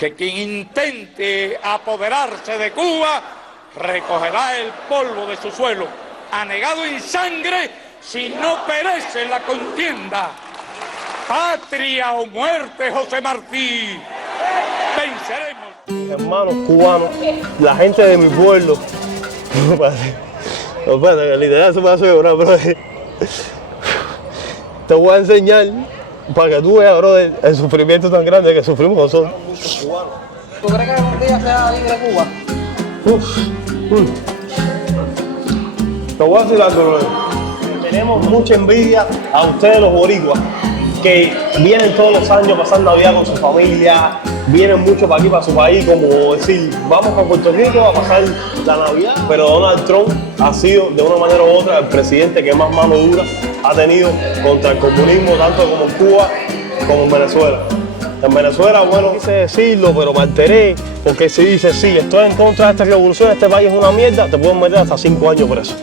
que quien intente apoderarse de Cuba recogerá el polvo de su suelo, anegado en sangre si no perece en la contienda. Patria o muerte, José Martí, venceremos. Hermanos cubanos, la gente de mi pueblo, literal se me hace llorar, bro. Te voy a enseñar para que tú veas, brother, el sufrimiento tan grande que sufrimos nosotros. ¿Tú crees que algún día sea libre Cuba? Te voy a decir algo, brother. Tenemos mucha envidia a ustedes los boricuas, que vienen todos los años a pasar Navidad con su familia, vienen mucho para aquí, para su país, como decir, vamos a Puerto Rico a pasar la Navidad. Pero Donald Trump ha sido, de una manera u otra, el presidente que más mano dura ha tenido contra el comunismo, tanto como en Cuba como en Venezuela. En Venezuela, bueno, quise decirlo, pero me alteré, porque si dices, sí, estoy en contra de esta revolución, este país es una mierda, te pueden meter hasta 5 años preso.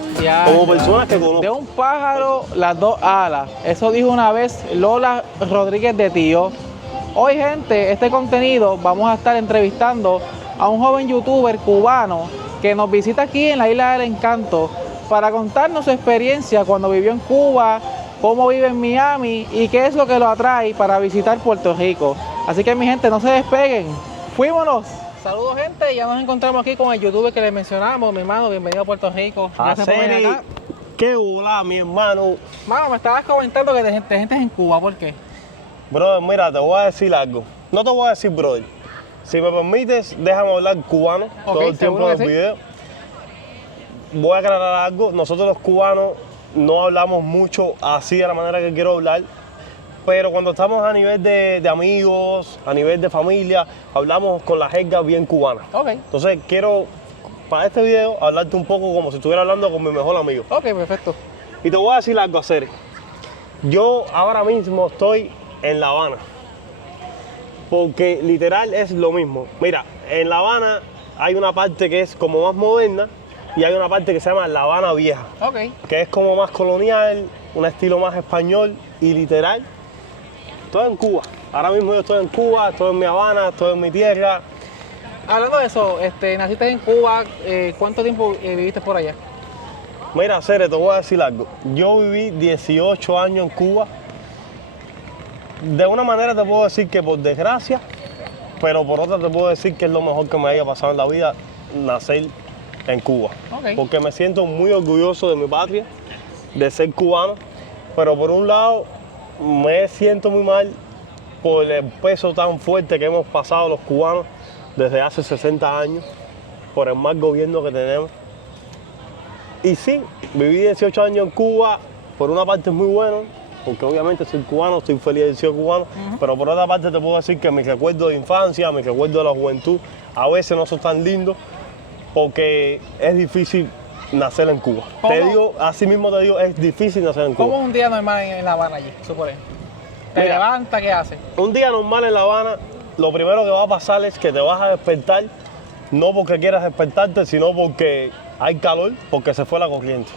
Como personas que conozco. De un pájaro, las dos alas. Eso dijo una vez Lola Rodríguez de Tío. Hoy, gente, este contenido vamos a estar entrevistando a un joven youtuber cubano que nos visita aquí en la Isla del Encanto para contarnos su experiencia cuando vivió en Cuba, cómo vive en Miami y qué es lo que lo atrae para visitar Puerto Rico. Así que, mi gente, no se despeguen. ¡Fuímonos! Saludos, gente, ya nos encontramos aquí con el youtuber que les mencionamos, mi hermano. Bienvenido a Puerto Rico. Gracias por venir acá. ¡Qué volá, mi hermano! Mano, me estabas comentando que te gente en Cuba, ¿por qué? Brother, mira, te voy a decir algo. No te voy a decir brother. Si me permites, déjame hablar cubano todo el tiempo del video. Voy a aclarar algo. Nosotros los cubanos no hablamos mucho así de la manera que quiero hablar. Pero cuando estamos a nivel de amigos, a nivel de familia, hablamos con la jerga bien cubana. Entonces quiero, para este video, hablarte un poco como si estuviera hablando con mi mejor amigo. Ok, perfecto. Y te voy a decir algo, Aceres. Yo ahora mismo estoy en La Habana. Porque literal es lo mismo. Mira, en La Habana hay una parte que es como más moderna y hay una parte que se llama La Habana Vieja. Que es como más colonial, un estilo más español y literal. Estoy en Cuba. Ahora mismo yo estoy en Cuba, estoy en mi Habana, estoy en mi tierra. Hablando de eso, naciste en Cuba, ¿cuánto tiempo viviste por allá? Mira, Cere, te voy a decir algo. Yo viví 18 años en Cuba. De una manera te puedo decir que por desgracia, pero por otra te puedo decir que es lo mejor que me haya pasado en la vida nacer en Cuba. Porque me siento muy orgulloso de mi patria, de ser cubano, pero por un lado me siento muy mal por el peso tan fuerte que hemos pasado los cubanos desde hace 60 años, por el mal gobierno que tenemos. Y sí, viví 18 años en Cuba, por una parte es muy bueno, porque obviamente soy cubano, estoy feliz de ser cubano, pero por otra parte te puedo decir que mis recuerdos de infancia, mis recuerdos de la juventud, a veces no son tan lindos, porque es difícil nacer en Cuba. Te digo, así mismo te digo, es difícil nacer en Cuba. ¿Cómo es un día normal en La Habana allí, supone? ¿Te levantas? ¿Qué haces? Un día normal en La Habana, lo primero que va a pasar es que te vas a despertar, no porque quieras despertarte, sino porque hay calor, porque se fue la corriente.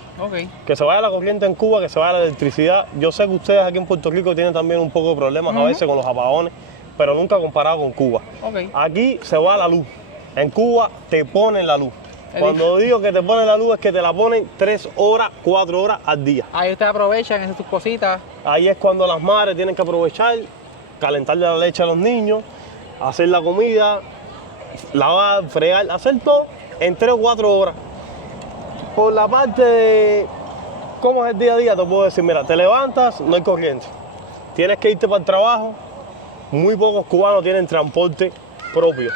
Que se vaya la corriente en Cuba, que se vaya la electricidad. Yo sé que ustedes aquí en Puerto Rico tienen también un poco de problemas a veces con los apagones, pero nunca comparado con Cuba. Aquí se va la luz. En Cuba te ponen la luz. Cuando digo que te ponen la luz es que te la ponen 3 horas, 4 horas al día. Ahí ustedes aprovechan, hacen sus cositas. Ahí es cuando las madres tienen que aprovechar, calentarle la leche a los niños, hacer la comida, lavar, fregar, hacer todo en 3 o 4 horas. Por la parte de cómo es el día a día, te puedo decir, mira, te levantas, no hay corriente. Tienes que irte para el trabajo. Muy pocos cubanos tienen transporte propio.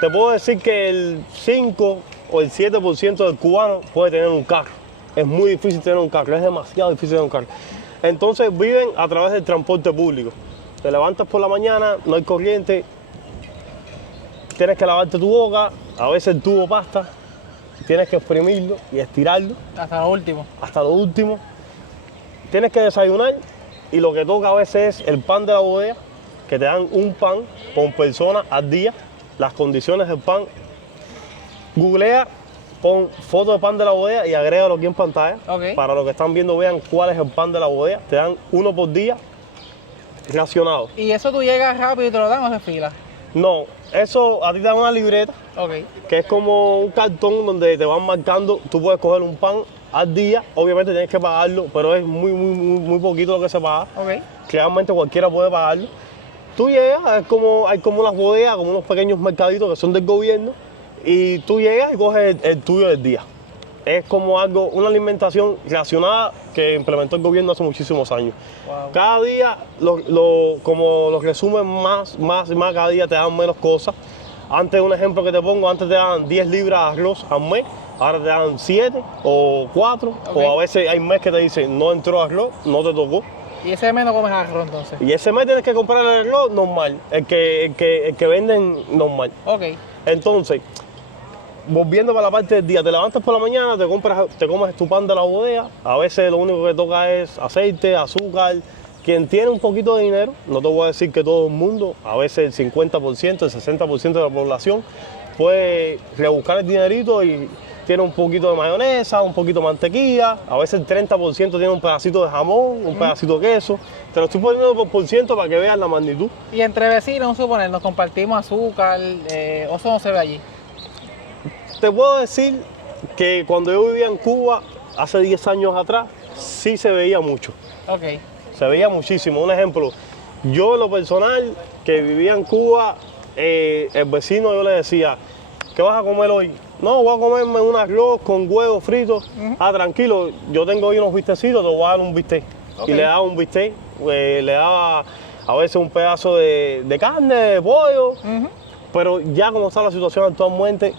Te puedo decir que el 5 o el 7% del cubano puede tener un carro. Es muy difícil tener un carro, es demasiado difícil tener un carro. Entonces viven a través del transporte público. Te levantas por la mañana, no hay corriente, tienes que lavarte tu boca, a veces el tubo pasta, tienes que exprimirlo y estirarlo. Hasta lo último. Hasta lo último. Tienes que desayunar y lo que toca a veces es el pan de la bodega, que te dan un pan por persona al día, las condiciones del pan. Googlea, pon foto de pan de la bodega y agrégalo aquí en pantalla. Para los que están viendo vean cuál es el pan de la bodega. Te dan uno por día racionado. ¿Y eso tú llegas rápido y te lo dan o se fila? No, eso a ti te dan una libreta, Ok. que es como un cartón donde te van marcando, tú puedes coger un pan al día, obviamente tienes que pagarlo, pero es muy poquito lo que se paga. Ok. Realmente cualquiera puede pagarlo. Tú llegas, hay como unas bodegas, como unos pequeños mercaditos que son del gobierno, y tú llegas y coges el tuyo del día. Es como algo, una alimentación relacionada que implementó el gobierno hace muchísimos años. Wow. Cada día, como los resumen más, cada día te dan menos cosas. Antes, un ejemplo que te pongo, antes te daban 10 libras de arroz al mes, ahora te dan 7 o 4, Ok. o a veces hay meses que te dicen no entró arroz, no te tocó. ¿Y ese mes no comes arroz entonces? Y ese mes tienes que comprar el arroz normal, el que venden normal. Ok. Entonces, volviendo para la parte del día, te levantas por la mañana, te comes tu pan de la bodega, a veces lo único que toca es aceite, azúcar. Quien tiene un poquito de dinero, no te voy a decir que todo el mundo, a veces el 50%, el 60% de la población, puede rebuscar el dinerito y tiene un poquito de mayonesa, un poquito de mantequilla, a veces el 30% tiene un pedacito de jamón, un pedacito de queso. Te lo estoy poniendo por ciento para que veas la magnitud. Y entre vecinos, suponer, nos compartimos azúcar, o eso no se ve allí. Te puedo decir que cuando yo vivía en Cuba, hace 10 años atrás, sí se veía mucho. Ok. Se veía muchísimo. Un ejemplo, yo en lo personal, que vivía en Cuba, el vecino yo le decía, ¿qué vas a comer hoy? No, voy a comerme un arroz con huevos fritos. Ah, tranquilo, yo tengo hoy unos bistecitos, te voy a dar un bistec. Ok. Y le daba un bistec, le daba a veces un pedazo de carne, de pollo. Pero ya como está la situación actualmente,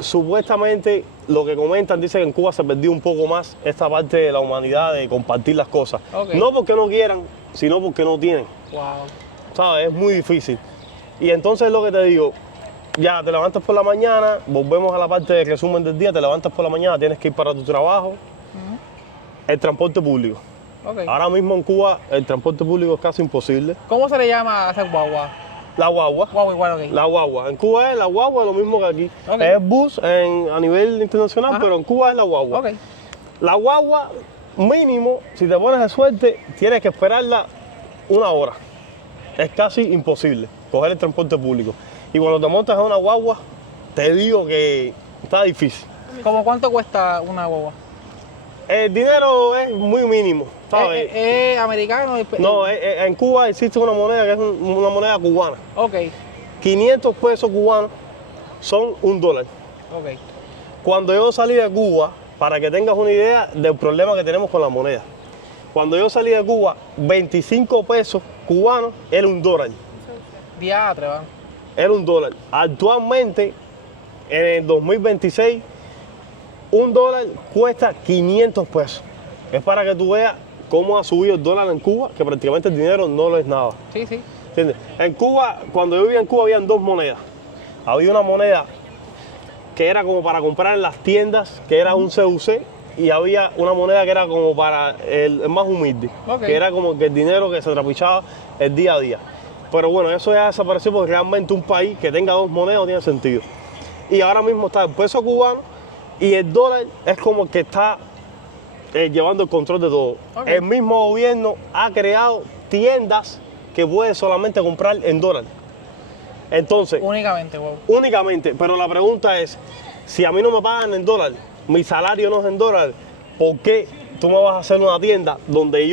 supuestamente lo que comentan, dicen que en Cuba se perdió un poco más esta parte de la humanidad de compartir las cosas. Ok. No porque no quieran, sino porque no tienen. Wow. ¿Sabes? Es muy difícil. Y entonces lo que te digo, ya te levantas por la mañana, volvemos a la parte del resumen del día, te levantas por la mañana, tienes que ir para tu trabajo. El transporte público. Ok. Ahora mismo en Cuba el transporte público es casi imposible. ¿Cómo se le llama a esa guagua? La guagua. Guagua igual, ok. La guagua. En Cuba es la guagua, lo mismo que aquí. Ok. Es bus a nivel internacional, Ajá. pero en Cuba es la guagua. Ok. La guagua, mínimo, si te pones de suerte, tienes que esperarla 1 hora. Es casi imposible coger el transporte público. Y cuando te montas a una guagua, te digo que está difícil. ¿Cómo cuánto cuesta una guagua? El dinero es muy mínimo, ¿sabes? ¿Es americano? No, en Cuba existe una moneda que es una moneda cubana. Ok. 500 pesos cubanos son $1. Ok. Cuando yo salí de Cuba, para que tengas una idea del problema que tenemos con la moneda, cuando yo salí de Cuba, 25 pesos cubanos era $1. Diatre, va. Era $1. Actualmente, en el 2026, $1 cuesta 500 pesos. Es para que tú veas cómo ha subido el dólar en Cuba, que prácticamente el dinero no lo es nada. Sí, sí. ¿Entiendes? En Cuba, cuando yo vivía en Cuba, habían 2 monedas. Había una moneda que era como para comprar en las tiendas, que era un CUC, y había una moneda que era como para el más humilde, Ok. que era como que el dinero que se trapichaba el día a día. Pero bueno, eso ya desapareció porque realmente un país que tenga 2 monedas no tiene sentido. Y ahora mismo está el peso cubano y el dólar es como el que está llevando el control de todo. Ok. El mismo gobierno ha creado tiendas que puedes solamente comprar en dólar. Entonces, Únicamente, wow. únicamente, pero la pregunta es, si a mí no me pagan en dólar, mi salario no es en dólar, ¿por qué tú me vas a hacer una tienda donde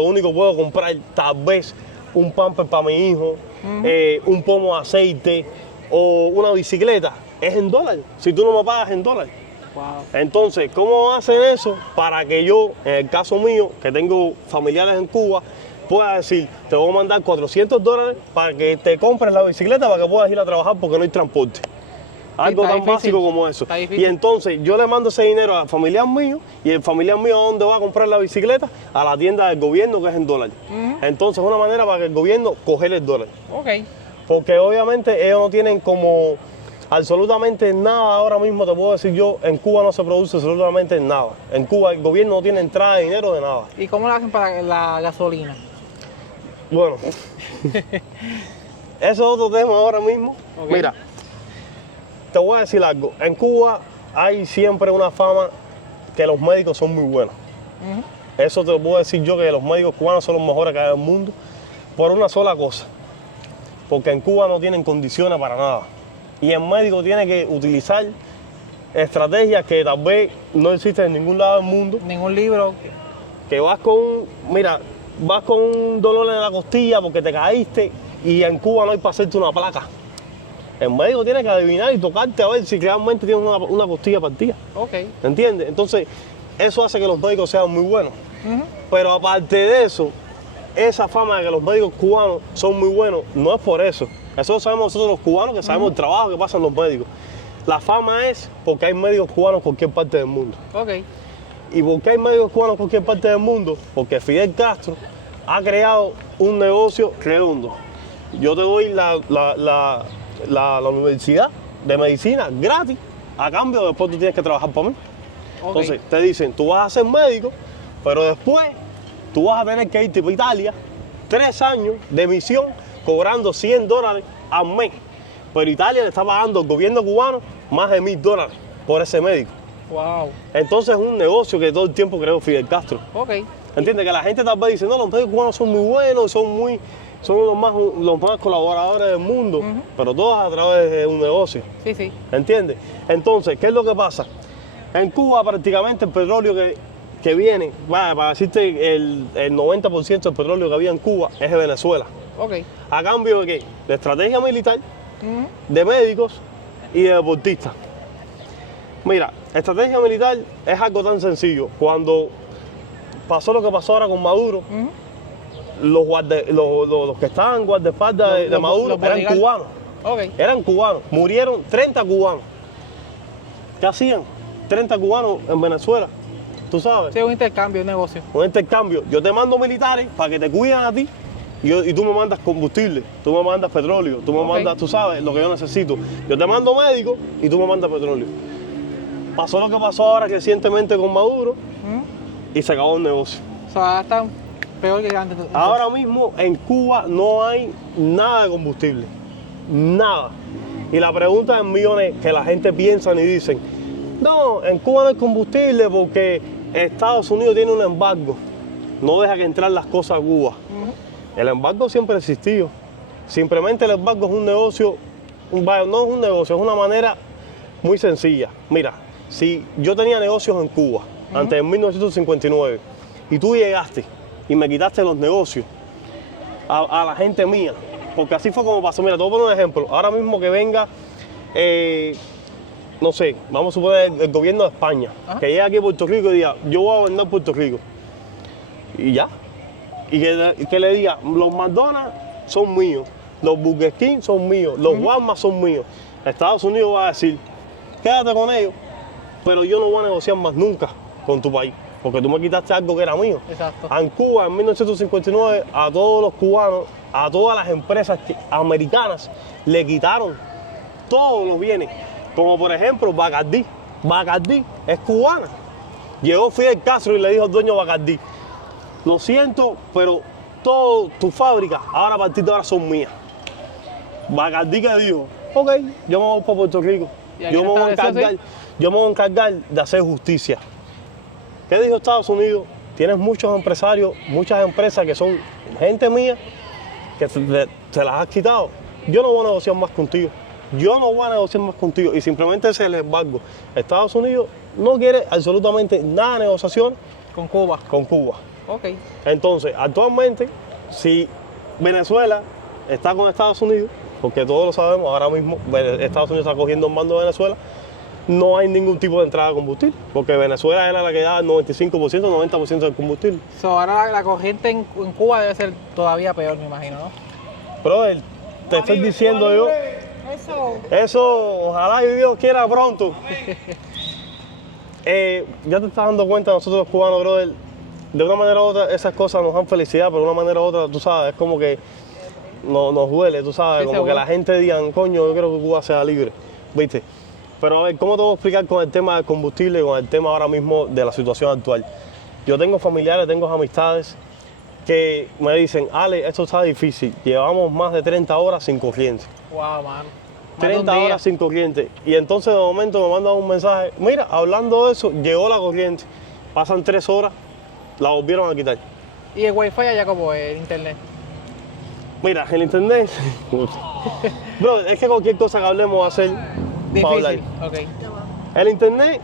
único puedo comprar tal vez un pamper para mi hijo, un pomo de aceite o una bicicleta? Es en dólar, si tú no me pagas en dólar. Wow. Entonces, ¿cómo hacen eso para que yo, en el caso mío, que tengo familiares en Cuba, pueda decir, te voy a mandar $400 para que te compres la bicicleta para que puedas ir a trabajar porque no hay transporte? Algo está tan difícil. básico como eso. Está difícil. Y entonces yo le mando ese dinero al familiar mío y el familiar mío, ¿a dónde va a comprar la bicicleta? A la tienda del gobierno, que es en dólar. Entonces es una manera para que el gobierno coger el dólar. Ok. Porque obviamente ellos no tienen como absolutamente nada ahora mismo, te puedo decir yo, en Cuba no se produce absolutamente nada. En Cuba el gobierno no tiene entrada de dinero de nada. ¿Y cómo lo hacen para la gasolina? Bueno, eso es otro tema ahora mismo. Ok. Mira, te voy a decir algo. En Cuba hay siempre una fama que los médicos son muy buenos. Eso te lo puedo decir yo, que los médicos cubanos son los mejores que hay en el mundo, por una sola cosa. porque en Cuba no tienen condiciones para nada. Y el médico tiene que utilizar estrategias que tal vez no existen en ningún lado del mundo. Ningún libro. Que vas vas con un dolor en la costilla porque te caíste y en Cuba no hay para hacerte una placa. El médico tiene que adivinar y tocarte a ver si realmente tienes una costilla partida. Ok. ¿Entiendes? Entonces, eso hace que los médicos sean muy buenos. Pero aparte de eso, esa fama de que los médicos cubanos son muy buenos, no es por eso. Eso lo sabemos nosotros los cubanos, que sabemos el trabajo que pasan los médicos. La fama es porque hay médicos cubanos en cualquier parte del mundo. Ok. ¿Y por qué hay médicos cubanos en cualquier parte del mundo? Porque Fidel Castro ha creado un negocio redondo. Yo te doy la universidad de medicina gratis, a cambio después tú tienes que trabajar para mí. Ok. Entonces te dicen, tú vas a ser médico, pero después tú vas a tener que irte para Italia 3 años de misión cobrando $100 al mes. Pero Italia le está pagando al gobierno cubano más de $1.000 por ese médico. Wow. Entonces es un negocio que todo el tiempo creó Fidel Castro. Ok. ¿Entiendes? Que la gente tal vez dice, no, los médicos cubanos son muy buenos, son los más colaboradores del mundo, pero todo a través de un negocio. Sí, sí. ¿Entiendes? Entonces, ¿qué es lo que pasa? En Cuba prácticamente el petróleo que viene, para decirte el 90% del petróleo que había en Cuba es de Venezuela. Ok. ¿A cambio de qué? De estrategia militar, de médicos y de deportistas. Mira, estrategia militar es algo tan sencillo. Cuando pasó lo que pasó ahora con Maduro, los que estaban guardaespaldas de Maduro eran cubanos. Ok. Eran cubanos. Murieron 30 cubanos. ¿Qué hacían? 30 cubanos en Venezuela. ¿Tú sabes? Sí, un intercambio, un negocio. Un intercambio. Yo te mando militares para que te cuiden a ti y tú me mandas combustible, tú me mandas petróleo, tú me mandas, tú sabes, lo que yo necesito. Yo te mando médicos y tú me mandas petróleo. Pasó lo que pasó ahora recientemente con Maduro y se acabó el negocio. O sea, está peor que antes. Ahora mismo en Cuba no hay nada de combustible. Nada. Y la pregunta del millón es que la gente piensa y dicen, no, en Cuba no hay combustible porque Estados Unidos tiene un embargo. No deja que entrar las cosas a Cuba. El embargo siempre ha existido. Simplemente el embargo es un negocio, no es un negocio, es una manera muy sencilla. Mira, si yo tenía negocios en Cuba antes de 1959 y tú llegaste y me quitaste los negocios a la gente mía, porque así fue como pasó. Mira, te voy a poner un ejemplo. Ahora mismo que venga, no sé, vamos a suponer el gobierno de España, que llegue aquí a Puerto Rico y diga, yo voy a vender Puerto Rico. Y ya. Y que le diga, los McDonald's son míos, los Burger King son míos, los Walmart son míos. Estados Unidos va a decir, quédate con ellos, pero yo no voy a negociar más nunca con tu país, porque tú me quitaste algo que era mío. Exacto. En Cuba, en 1959, a todos los cubanos, a todas las empresas americanas, le quitaron todos los bienes. Como por ejemplo, Bacardí. Bacardí es cubana. Llegó Fidel Castro y le dijo al dueño de Bacardí, lo siento, pero todas tus fábricas ahora a partir de ahora son mías. Bacardí que dijo, ok, yo me voy para Puerto Rico. Yo me voy a encargar de hacer justicia. ¿Qué dijo Estados Unidos? Tienes muchos empresarios, muchas empresas que son gente mía, que se las has quitado. Yo no voy a negociar más contigo. Yo no voy a negociar más contigo. Y simplemente ese es el embargo. Estados Unidos no quiere absolutamente nada de negociación Con Cuba. con Cuba. Ok. Entonces, actualmente, si Venezuela está con Estados Unidos, porque todos lo sabemos, ahora mismo Estados Unidos está cogiendo el mando de Venezuela, no hay ningún tipo de entrada de combustible, porque Venezuela era la que da el 95%, 90% del combustible. So, ahora la corriente en Cuba debe ser todavía peor, me imagino, ¿no? Brother, te estoy diciendo yo, eso, ojalá y Dios quiera pronto. Ya te estás dando cuenta, nosotros los cubanos, brother, de una manera u otra esas cosas nos dan felicidad, pero de una manera u otra, tú sabes, es como que nos duele, tú sabes, Sí, como seguro. que la gente diga, coño, yo quiero que Cuba sea libre, ¿viste? Pero a ver, ¿cómo te voy a explicar con el tema del combustible y con el tema ahora mismo de la situación actual? Yo tengo familiares, tengo amistades que me dicen, Ale, esto está difícil, llevamos más de 30 horas sin corriente. Wow, man. 30 horas sin corriente. Y entonces de momento me mandan un mensaje, mira, hablando de eso, llegó la corriente, pasan 3 horas, la volvieron a quitar. ¿Y el wifi allá como el internet? Mira, el internet. Bro, es que cualquier cosa que hablemos va a ser para hablar. Difícil, ok. El internet,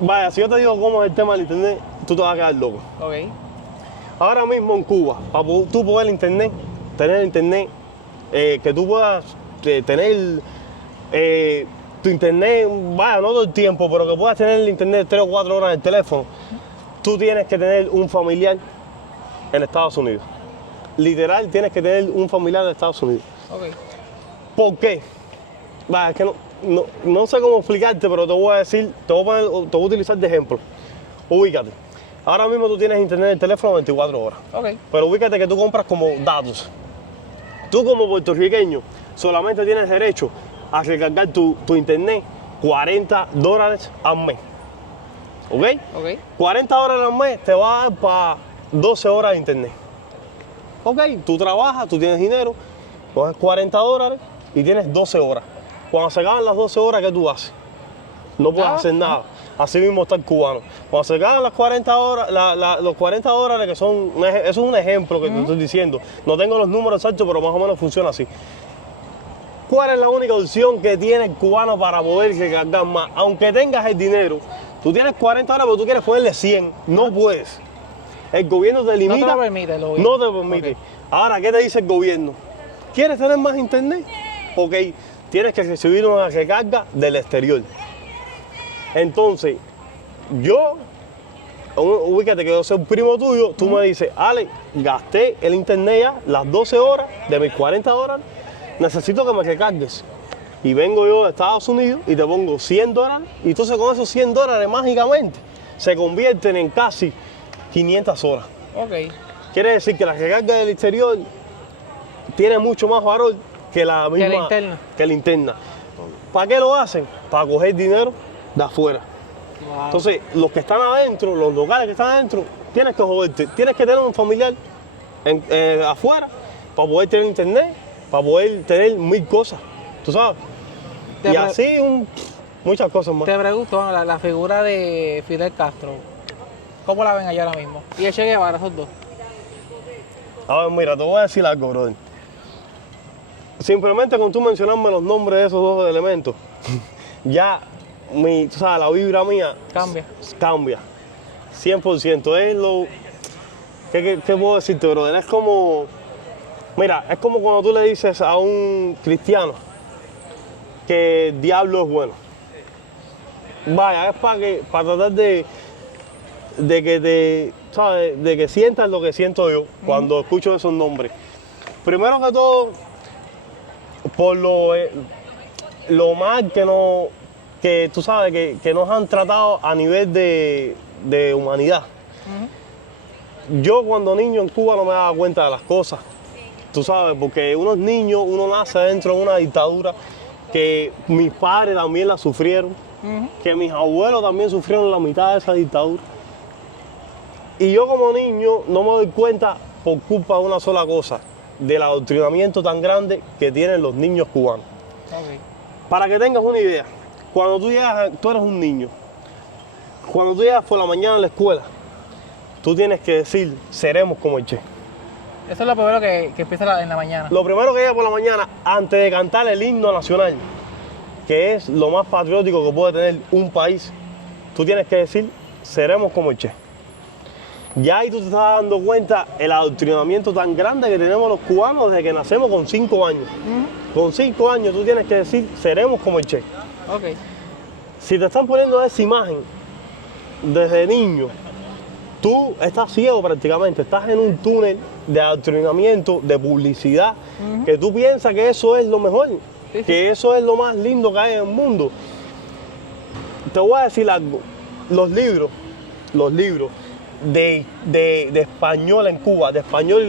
vaya, si yo te digo cómo es el tema del internet, tú te vas a quedar loco. Ok. Ahora mismo en Cuba, para tú poder tener internet, que tú puedas tener tu internet, vaya, no todo el tiempo, pero que puedas tener el internet 3 o 4 horas en el teléfono, tú tienes que tener un familiar en Estados Unidos. Literal, tienes que tener un familiar en Estados Unidos. Ok. ¿Por qué? Vaya, es que no sé cómo explicarte, pero te voy a decir, te voy a utilizar de ejemplo. Ubícate. Ahora mismo tú tienes internet en el teléfono 24 horas. Ok. Pero ubícate que tú compras como datos. Tú como puertorriqueño solamente tienes derecho a recargar tu internet $40 al mes. ¿Ok? Ok. $40 al mes te va a dar para 12 horas de internet. Ok, tú trabajas, tú tienes dinero, coges $40 y tienes 12 horas. Cuando se acaban las 12 horas, ¿qué tú haces? No puedes hacer nada. Así mismo está el cubano. Cuando se acaban las 40 horas, los $40 que son, eso es un ejemplo que te estoy diciendo. No tengo los números exactos, pero más o menos funciona así. ¿Cuál es la única opción que tiene el cubano para poder recargar más? Aunque tengas el dinero, tú tienes 40 horas, pero tú quieres ponerle 100. No puedes. El gobierno te limita. No te lo permite, el gobierno. No te permite. Ok. Ahora, ¿qué te dice el gobierno? ¿Quieres tener más internet? Ok, tienes que recibir una recarga del exterior. Entonces, ubícate que yo soy un primo tuyo, tú me dices, Ale, gasté el internet ya, las 12 horas de mis $40, necesito que me recargues. Y vengo yo de Estados Unidos y te pongo $100, y entonces con esos $100 mágicamente se convierten en casi 500 horas. Ok. Quiere decir que la recarga del exterior tiene mucho más valor que la misma. Que la interna. Que la interna. ¿Para qué lo hacen? Para coger dinero de afuera. Wow. Entonces, los que están adentro, los locales que están adentro, tienes que joderte. Tienes que tener un familiar afuera para poder tener internet, para poder tener 1000 cosas. ¿Tú sabes? Y así muchas cosas más. Te pregunto, bueno, la figura de Fidel Castro, ¿cómo la ven allá ahora mismo? Y el Che Guevara, esos dos. A ver, mira, te voy a decir algo, brother. Simplemente con tú mencionarme los nombres de esos dos elementos, ya tú sabes, la vibra mía cambia. 100%. Es lo. ¿Qué puedo decirte, brother? Es como. Mira, es como cuando tú le dices a un cristiano que el diablo es bueno. Vaya, es para tratar de que ¿sabes? De que sientas lo que siento yo cuando escucho esos nombres. Primero que todo, por lo mal que tú sabes, que nos han tratado a nivel de humanidad. Yo cuando niño en Cuba no me daba cuenta de las cosas, tú sabes, porque uno es niño, uno nace dentro de una dictadura que mis padres también la sufrieron, que mis abuelos también sufrieron la mitad de esa dictadura. Y yo como niño no me doy cuenta por culpa de una sola cosa, del adoctrinamiento tan grande que tienen los niños cubanos. Okay. Para que tengas una idea, cuando tú llegas, tú eres un niño, cuando tú llegas por la mañana a la escuela, tú tienes que decir, seremos como el Che. Eso es lo primero que empieza en la mañana. Lo primero que llega por la mañana, antes de cantar el himno nacional, que es lo más patriótico que puede tener un país, tú tienes que decir, seremos como el Che. Ya ahí tú te estás dando cuenta el adoctrinamiento tan grande que tenemos los cubanos desde que nacemos con 5 años. Con 5 años tú tienes que decir, seremos como el Che. Okay. Si te están poniendo esa imagen desde niño, tú estás ciego prácticamente, estás en un túnel de adoctrinamiento, de publicidad, que tú piensas que eso es lo mejor, que eso es lo más lindo que hay en el mundo. Te voy a decir algo, los libros de español en Cuba, de español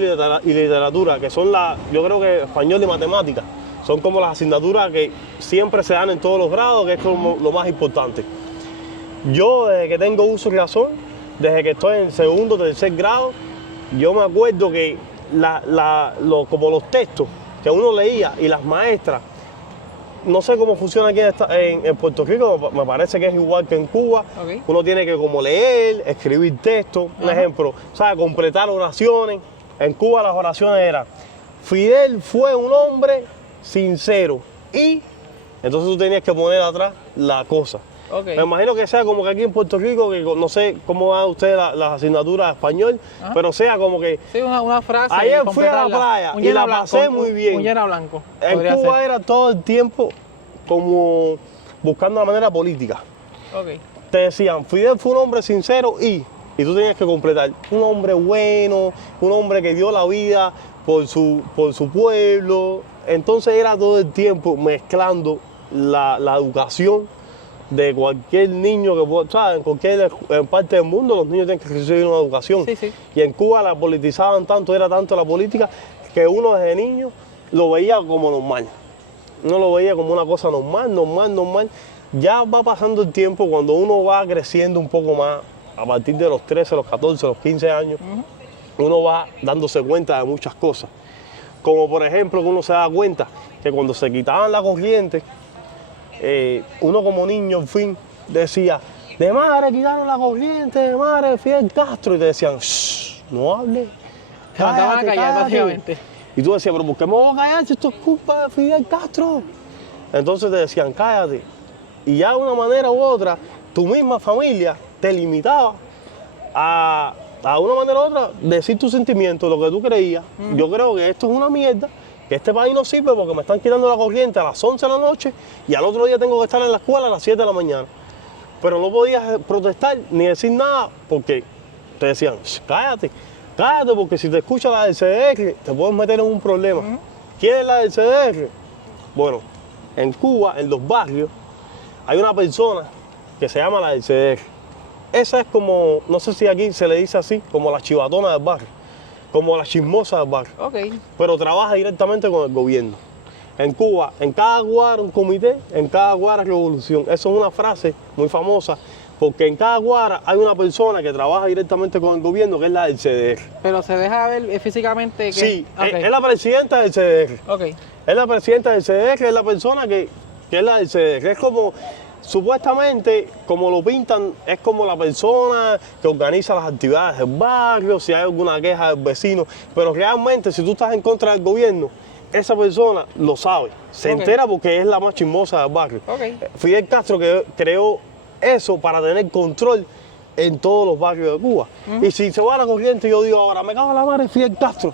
y literatura, que son yo creo que español y matemáticas, son como las asignaturas que siempre se dan en todos los grados, que es como lo más importante. Yo desde que tengo uso y razón, desde que estoy en segundo, tercer grado, yo me acuerdo que como los textos que uno leía y las maestras, no sé cómo funciona aquí en Puerto Rico, me parece que es igual que en Cuba. Okay. Uno tiene que como leer, escribir textos, un ejemplo, ¿sabes? Completar oraciones. En Cuba las oraciones eran, Fidel fue un hombre sincero y entonces tú tenías que poner atrás la cosa. Okay. Me imagino que sea como que aquí en Puerto Rico, que no sé cómo van ustedes las asignaturas de español, pero sea como que Sí, una frase. ayer fui a la playa y la pasé muy bien. Un llena blanco. En podría Cuba ser. era todo el tiempo como buscando la manera política. Ok. Te decían, Fidel fue un hombre sincero y tú tenías que completar, un hombre bueno, un hombre que dio la vida por su pueblo. Entonces era todo el tiempo mezclando la educación de cualquier niño que pueda, ¿sabes? En cualquier parte del mundo los niños tienen que recibir una educación. Sí, sí. Y en Cuba la politizaban tanto, era tanto la política, que uno desde niño lo veía como normal. No lo veía como una cosa normal. Ya va pasando el tiempo, cuando uno va creciendo un poco más, a partir de los 13, los 14, los 15 años, uno va dándose cuenta de muchas cosas. Como por ejemplo, que uno se da cuenta que cuando se quitaban la corriente, uno como niño, en fin, decía, de madre quitaron la corriente, de madre Fidel Castro, y te decían, shh, no hables, Te mandaban a callar, básicamente. Y tú decías, pero ¿por qué me voy a callar si esto es culpa de Fidel Castro? Entonces te decían, cállate. Y ya de una manera u otra, tu misma familia te limitaba a una manera u otra decir tus sentimientos, lo que tú creías. Yo creo que esto es una mierda, que este país no sirve porque me están quitando la corriente a las 11 de la noche y al otro día tengo que estar en la escuela a las 7 de la mañana. Pero no podías protestar ni decir nada porque te decían, cállate porque si te escucha la del CDR te puedes meter en un problema. ¿Quién es la del CDR? Bueno, en Cuba, en los barrios, hay una persona que se llama la del CDR. Esa es como, no sé si aquí se le dice así, como la chivatona del barrio, como la chismosa del barrio. Ok. Pero trabaja directamente con el gobierno. En Cuba, en cada cuadra un comité, en cada cuadra revolución. Eso es una frase muy famosa, porque en cada cuadra hay una persona que trabaja directamente con el gobierno, que es la del CDR. Pero se deja ver físicamente que... Sí, Ok. es la presidenta del CDR. Ok. Es la presidenta del CDR, es la persona que es la del CDR. Es como, supuestamente, como lo pintan, es como la persona que organiza las actividades del barrio, si hay alguna queja del vecino. Pero realmente, si tú estás en contra del gobierno, esa persona lo sabe. Se Ok. entera porque es la más chismosa del barrio. Ok. Fidel Castro que creó eso para tener control en todos los barrios de Cuba. Y si se va a la corriente, yo digo ahora, me cago en la madre Fidel Castro.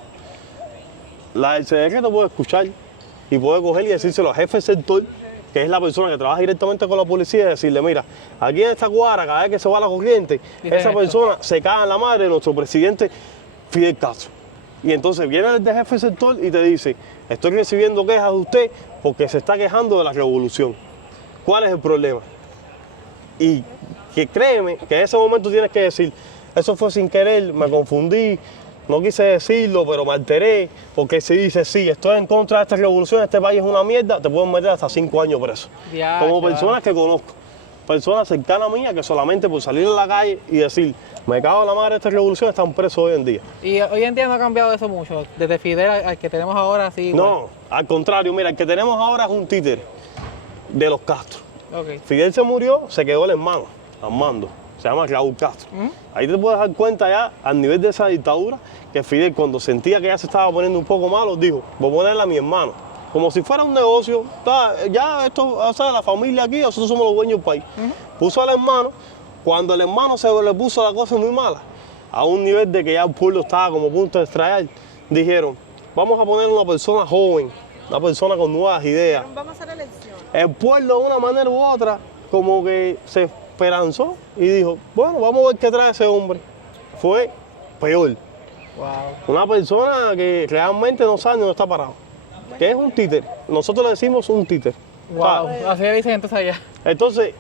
La del CDR te puede escuchar y puede coger y decírselo al jefe del sector, que es la persona que trabaja directamente con la policía, y decirle, mira, aquí en esta cuadra, cada vez que se va a la corriente, Dice esa esto. persona se caga en la madre de nuestro presidente Fidel Castro. Y entonces viene el de jefe del sector y te dice, estoy recibiendo quejas de usted porque se está quejando de la revolución. ¿Cuál es el problema? Y que créeme que en ese momento tienes que decir, eso fue sin querer, me confundí, no quise decirlo, pero me alteré, porque si dices, sí, estoy en contra de esta revolución, este país es una mierda, te pueden meter hasta 5 años preso. Ya, Como ya. personas que conozco, personas cercanas a mí, que solamente por salir a la calle y decir, me cago en la madre de esta revolución, están presos hoy en día. Y hoy en día no ha cambiado eso mucho. Desde Fidel al que tenemos ahora, sí. No, al contrario, mira, el que tenemos ahora es un títere de los Castro. Bueno. Ok. Fidel se murió, se quedó el hermano, Armando, se llama Raúl Castro. Ahí te puedes dar cuenta ya, al nivel de esa dictadura, que Fidel cuando sentía que ya se estaba poniendo un poco malo, dijo, voy a ponerle a mi hermano, como si fuera un negocio, ya esto, o sea, la familia aquí, nosotros somos los dueños del país. Puso al hermano, cuando el hermano se le puso la cosa muy mala, a un nivel de que ya el pueblo estaba como a punto de estrellar, dijeron, vamos a poner una persona joven, una persona con nuevas ideas. Vamos a hacer elecciones. El pueblo de una manera u otra como que se esperanzó y dijo, bueno, vamos a ver qué trae ese hombre. Fue peor. Wow. Una persona que realmente no sabe ni dónde está parado. Que es un títer. Nosotros le decimos un títer. Wow. Así le dicen entonces allá. Entonces,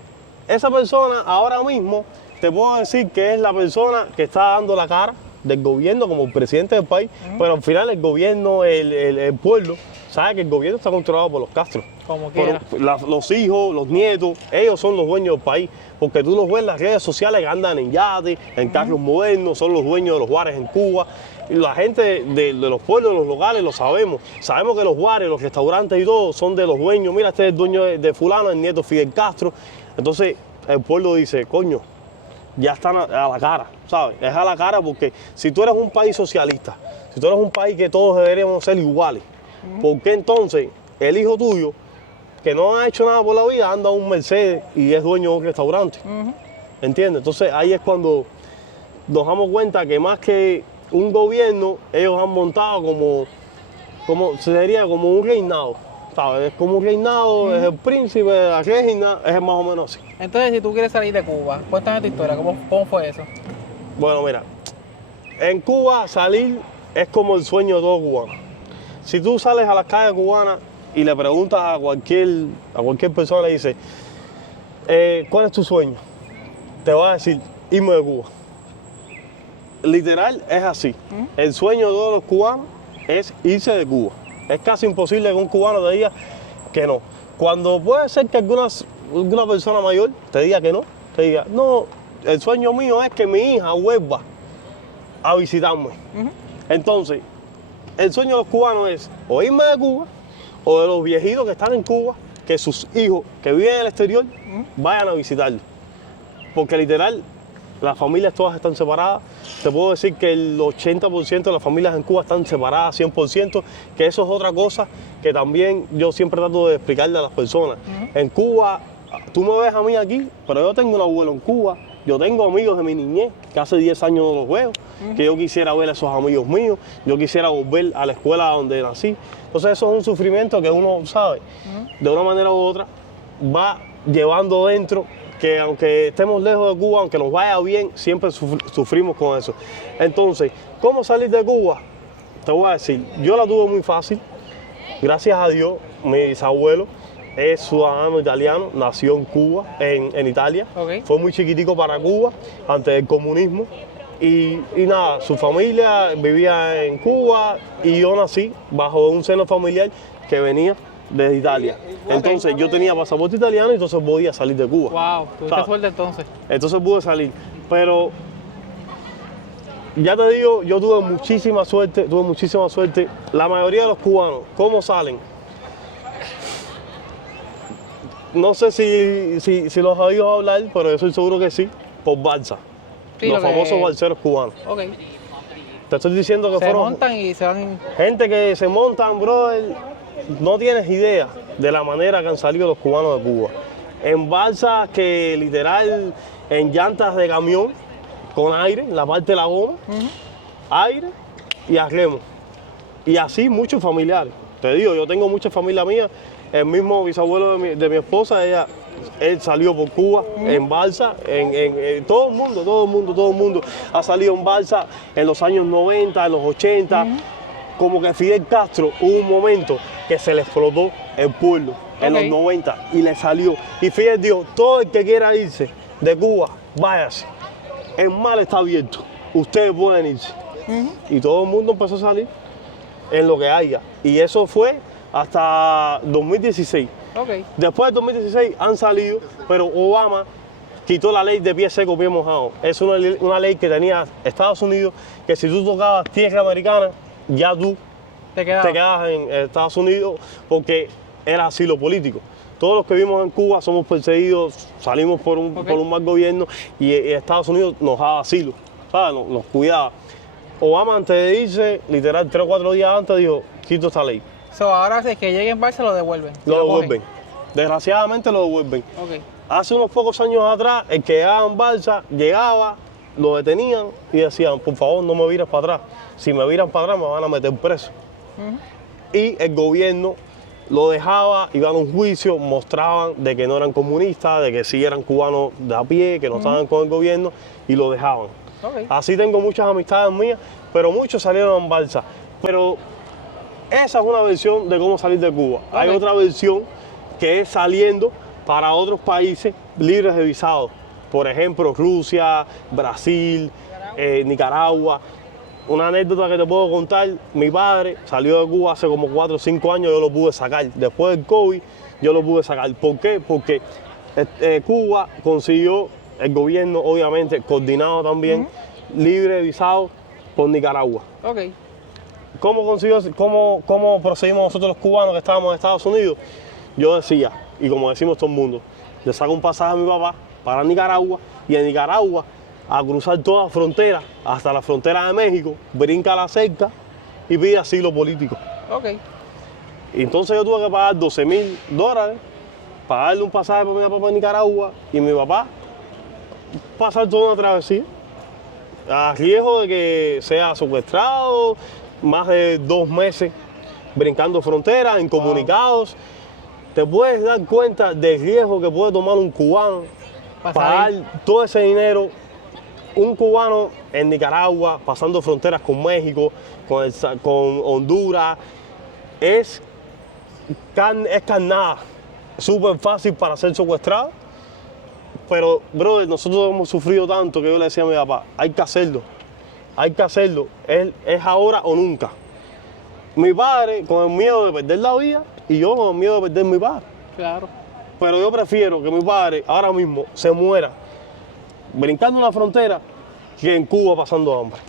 esa persona ahora mismo te puedo decir que es la persona que está dando la cara del gobierno como el presidente del país, pero al final el gobierno, el pueblo, sabe que el gobierno está controlado por los Castro. Como Por quiera. los hijos, los nietos, ellos son los dueños del país, porque tú los ves en las redes sociales que andan en yates, en carros modernos, son los dueños de los bares en Cuba. Y la gente de los pueblos, de los locales, lo sabemos. Sabemos que los bares, los restaurantes y todo son de los dueños. Mira, este es el dueño de fulano, el nieto Fidel Castro. Entonces el pueblo dice, coño, ya están a la cara, ¿sabes? Es a la cara porque si tú eres un país socialista, Si tú eres un país que todos deberíamos ser iguales, ¿por qué entonces el hijo tuyo, que no ha hecho nada por la vida, anda a un Mercedes y es dueño de un restaurante? ¿Entiendes? Entonces ahí es cuando nos damos cuenta que más que un gobierno, ellos han montado sería como un reinado, ¿sabes? Es como un reinado, es el príncipe, la reina, es más o menos así. Entonces, si tú quieres salir de Cuba, cuéntame tu historia, ¿cómo fue eso? Bueno, mira, en Cuba salir es como el sueño de todo cubano. Si tú sales a las calles cubanas y le preguntas a cualquier persona, le dices, ¿cuál es tu sueño? Te va a decir, irme de Cuba. Literal es así. El sueño de todos los cubanos es irse de Cuba. Es casi imposible que un cubano te diga que no. Cuando puede ser que alguna persona mayor te diga que no, te diga, no, el sueño mío es que mi hija vuelva a visitarme. Entonces, el sueño de los cubanos es o irme de Cuba o de los viejitos que están en Cuba, que sus hijos que viven en el exterior vayan a visitarlo. Porque literal, las familias todas están separadas. Te puedo decir que el 80% de las familias en Cuba están separadas, 100%, que eso es otra cosa que también yo siempre trato de explicarle a las personas. En Cuba, tú me ves a mí aquí, pero yo tengo un abuelo en Cuba, yo tengo amigos de mi niñez, que hace 10 años no los veo, que yo quisiera ver a esos amigos míos, yo quisiera volver a la escuela donde nací. Entonces eso es un sufrimiento que uno sabe, de una manera u otra, va llevando dentro, que aunque estemos lejos de Cuba, aunque nos vaya bien, siempre sufrimos con eso. Entonces, ¿cómo salir de Cuba? Te voy a decir, yo la tuve muy fácil, gracias a Dios, mi bisabuelo es ciudadano italiano, nació en Cuba, en Italia, fue muy chiquitico para Cuba, antes del comunismo, y nada, su familia vivía en Cuba y yo nací bajo un seno familiar que venía desde Italia. Entonces yo tenía pasaporte italiano y entonces podía salir de Cuba. Wow, tuviste suerte entonces. Entonces pude salir, pero ya te digo, yo tuve muchísima suerte. La mayoría de los cubanos, ¿cómo salen? No sé si los has oído hablar, pero yo estoy seguro que sí, por balsa. Sí, los famosos balseros cubanos. Te estoy diciendo que se fueron montan y se van. gente que se montan, brother. No tienes idea de la manera que han salido los cubanos de Cuba. En balsas que literal, en llantas de camión, con aire, en la parte de la goma, aire y a remo. Y así muchos familiares. Te digo, yo tengo muchas familias mías. El mismo bisabuelo de mi esposa, él salió por Cuba en balsa. Todo el mundo ha salido en balsa en los años 90, en los 80. Como que Fidel Castro hubo un momento que se le explotó el pueblo en los 90 y le salió. Y Fidel dijo, todo el que quiera irse de Cuba, váyase. El mar está abierto, ustedes pueden irse. Y todo el mundo empezó a salir en lo que haya. Y eso fue hasta 2016. Después del 2016 han salido, pero Obama quitó la ley de pie seco, pie mojado. Es una ley que tenía Estados Unidos, que si tú tocabas tierra americana, ya tú te quedabas en Estados Unidos, porque era asilo político. Todos los que vivimos en Cuba somos perseguidos, salimos por un mal gobierno y Estados Unidos nos daba asilo, ¿sabes? Nos cuidaba. Obama, antes de irse, literal 3 o 4 días antes, dijo, quito esta ley. Ahora si es que lleguen en balsa lo devuelven. Lo devuelven. Desgraciadamente lo devuelven. Hace unos pocos años atrás, el que llegaba en balsa, llegaba, lo detenían y decían, por favor, no me vires para atrás. Si me viran para atrás, me van a meter preso. Y el gobierno lo dejaba, iban a un juicio, mostraban de que no eran comunistas, de que sí eran cubanos de a pie, que no estaban con el gobierno, y lo dejaban. Así tengo muchas amistades mías, pero muchos salieron en balsa. Pero esa es una versión de cómo salir de Cuba. Hay otra versión que es saliendo para otros países libres de visados. Por ejemplo, Rusia, Brasil, Nicaragua. Una anécdota que te puedo contar, mi padre salió de Cuba hace como 4 o 5 años, yo lo pude sacar. Después del COVID, yo lo pude sacar. ¿Por qué? Porque Cuba consiguió, el gobierno obviamente, coordinado también, libre de visado por Nicaragua. ¿Cómo procedimos nosotros los cubanos que estábamos en Estados Unidos? Yo decía, y como decimos todo el mundo, le saco un pasaje a mi papá para Nicaragua, y en Nicaragua a cruzar toda la frontera, hasta la frontera de México, brinca la cerca y pide asilo político. Ok. Y entonces yo tuve que pagar $12,000, pagarle un pasaje para mi papá a Nicaragua y mi papá pasar toda una travesía a riesgo de que sea secuestrado, más de 2 meses brincando fronteras, incomunicados. Te puedes dar cuenta del riesgo que puede tomar un cubano, pagar todo ese dinero. Un cubano en Nicaragua, pasando fronteras con México, con Honduras, es carnada, súper fácil para ser secuestrado. Pero, brother, nosotros hemos sufrido tanto que yo le decía a mi papá, hay que hacerlo, es ahora o nunca. Mi padre con el miedo de perder la vida y yo con el miedo de perder mi padre. Claro. Pero yo prefiero que mi padre ahora mismo se muera brincando una frontera que en Cuba pasando hambre.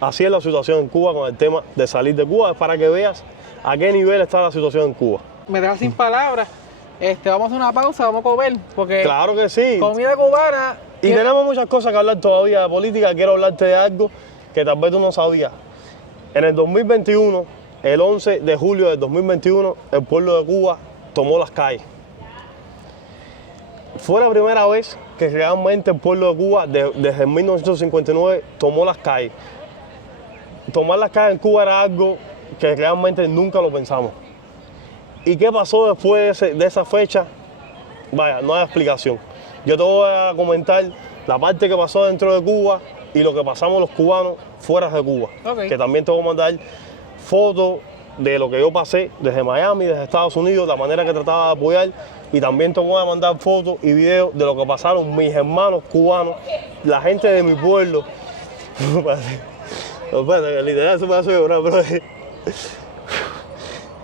Así es la situación en Cuba con el tema de salir de Cuba, es para que veas a qué nivel está la situación en Cuba. Me dejas sin palabras. Vamos a hacer una pausa, vamos a comer, porque Claro que sí. comida cubana. Y tenemos muchas cosas que hablar todavía de política. Quiero hablarte de algo que tal vez tú no sabías. En el 2021, el 11 de julio del 2021, el pueblo de Cuba tomó las calles. Fue la primera vez que realmente el pueblo de Cuba, desde 1959, tomó las calles. Tomar las calles en Cuba era algo que realmente nunca lo pensamos. ¿Y qué pasó después de esa fecha? Vaya, no hay explicación. Yo te voy a comentar la parte que pasó dentro de Cuba y lo que pasamos los cubanos fuera de Cuba. Okay. Que también te voy a mandar fotos de lo que yo pasé desde Miami, desde Estados Unidos, la manera que trataba de apoyar. Y también te voy a mandar fotos y videos de lo que pasaron mis hermanos cubanos, la gente de mi pueblo. Espérate, literal, se me hace llorar, bro.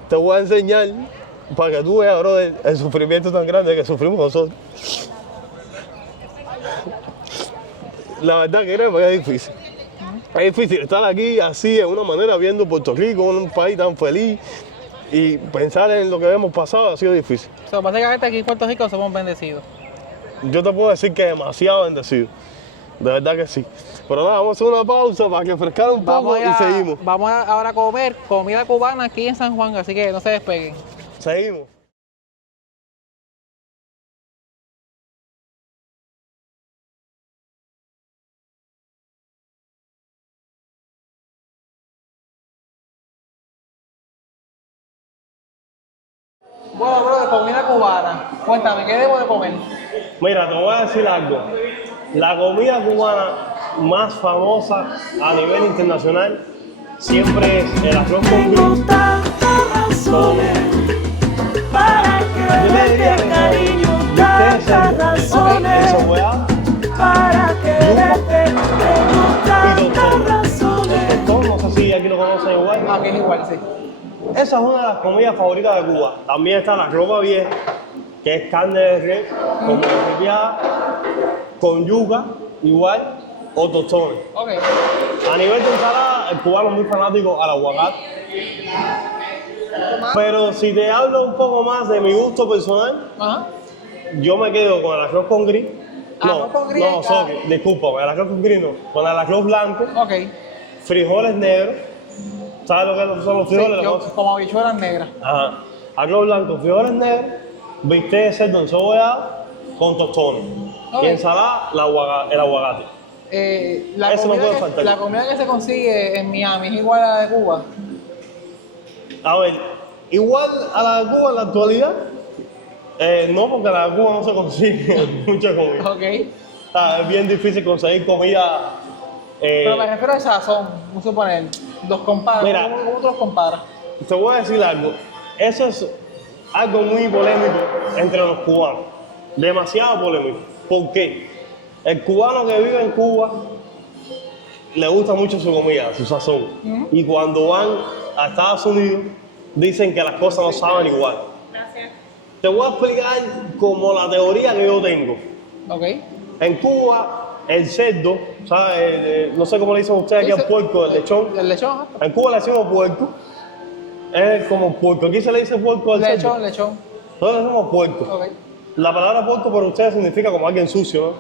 Te voy a enseñar para que tú veas, brother, el sufrimiento tan grande que sufrimos nosotros. La verdad que créeme que es difícil. Es difícil estar aquí así, de una manera, viendo Puerto Rico, un país tan feliz, y pensar en lo que hemos pasado ha sido difícil. Básicamente aquí en Puerto Rico somos bendecidos. Yo te puedo decir que demasiado bendecido. De verdad que sí. Pero nada, vamos a hacer una pausa para que refrescar un poco y seguimos. Vamos ahora a comer comida cubana aquí en San Juan, así que no se despeguen. Seguimos. Bueno, bro, de comida cubana. Cuéntame, ¿qué debo de comer? Mira, te voy a decir algo. La comida cubana más famosa a nivel internacional siempre es el arroz con gris. Para quererte, cariño, tantas razones. Para quererte, tengo tantas razones. No sé si aquí lo conocen igual. Aquí es igual, sí. Esa es una de las comidas favoritas de Cuba. También está la ropa vieja, que es carne de res, con mantequilla, con yuca, igual, o tostones. Ok. A nivel de ensalada, el cubano es muy fanático al aguacate. Pero si te hablo un poco más de mi gusto personal, Ajá. yo me quedo con el arroz con gris. Arroz con gris, No, sorry, disculpa, el arroz con gris no. Con el arroz blanco, Ok. frijoles negros. ¿Sabes lo que son los Sí, frijoles? yo, como habichuelas negras. Ajá. Arroz blanco, frijoles negros, bistec de cerdo encebollado con tostones. Ok. Y ensalada, el aguacate. Eso no puede faltar. La comida que se consigue en Miami es igual a la de Cuba. A ver, igual a la de Cuba en la actualidad, no, porque la de Cuba no se consigue mucha comida. Ok. Es bien difícil conseguir comida. Pero me refiero al sazón, vamos a suponer. Los comparas. Mira. ¿Cómo tú los comparas? Te voy a decir algo. Eso es algo muy polémico entre los cubanos. Demasiado polémico. ¿Por qué? El cubano que vive en Cuba le gusta mucho su comida, su sazón. Y cuando van a Estados Unidos, dicen que las cosas no saben igual. Gracias. Te voy a explicar como la teoría que yo tengo. Ok. En Cuba, el cerdo, ¿sabes? No sé cómo le dicen ustedes aquí al puerco, el lechón. El lechón, ajá. En Cuba le decimos puerco. Es como puerco. Aquí se le dice puerco al cerdo. Lechón. Nosotros le decimos puerco. Ok. La palabra puerco para ustedes significa como alguien sucio,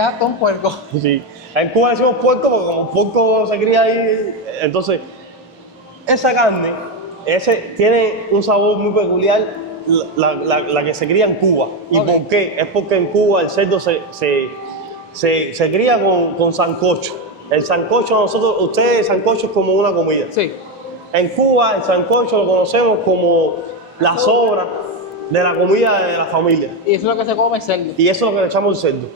Hasta un puerco. ¿no? Sí. En Cuba le decimos puerco porque como el puerco se cría ahí, entonces Esa carne, tiene un sabor muy peculiar, la que se cría en Cuba. ¿Y Ok. por qué? Es porque en Cuba el cerdo se cría con sancocho. El sancocho, ustedes, el sancocho es como una comida. Sí. En Cuba el sancocho lo conocemos como la sobra de la comida de la familia. Y eso es lo que se come el cerdo. Y eso es lo que le echamos al cerdo.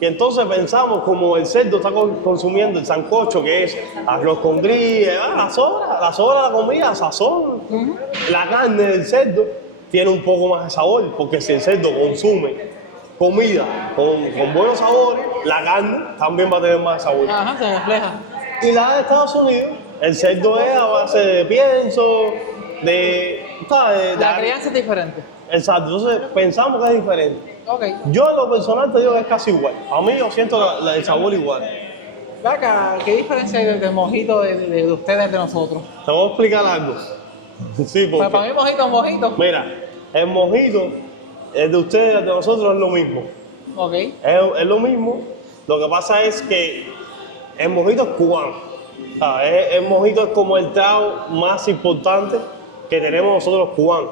Y entonces pensamos, como el cerdo está consumiendo el sancocho, que es arroz con gris, la sobra de la comida, sazón. La carne del cerdo tiene un poco más de sabor, porque si el cerdo consume comida con buenos sabores, la carne también va a tener más sabor. Ajá, se refleja. Y la de Estados Unidos, el cerdo es a base de pienso, ¿sabes? La crianza es diferente. Exacto, entonces pensamos que es diferente. Ok. Yo en lo personal te digo que es casi igual. A mí yo siento el sabor igual. Vaca, ¿qué diferencia hay del mojito de ustedes de nosotros? Te voy a explicar algo. Sí, Pues para porque, mí mojito es mojito. mira, el mojito, el de ustedes, el de nosotros es lo mismo. Ok. Es lo mismo. Lo que pasa es que el mojito es cubano. El mojito es como el trago más importante que tenemos nosotros los cubanos.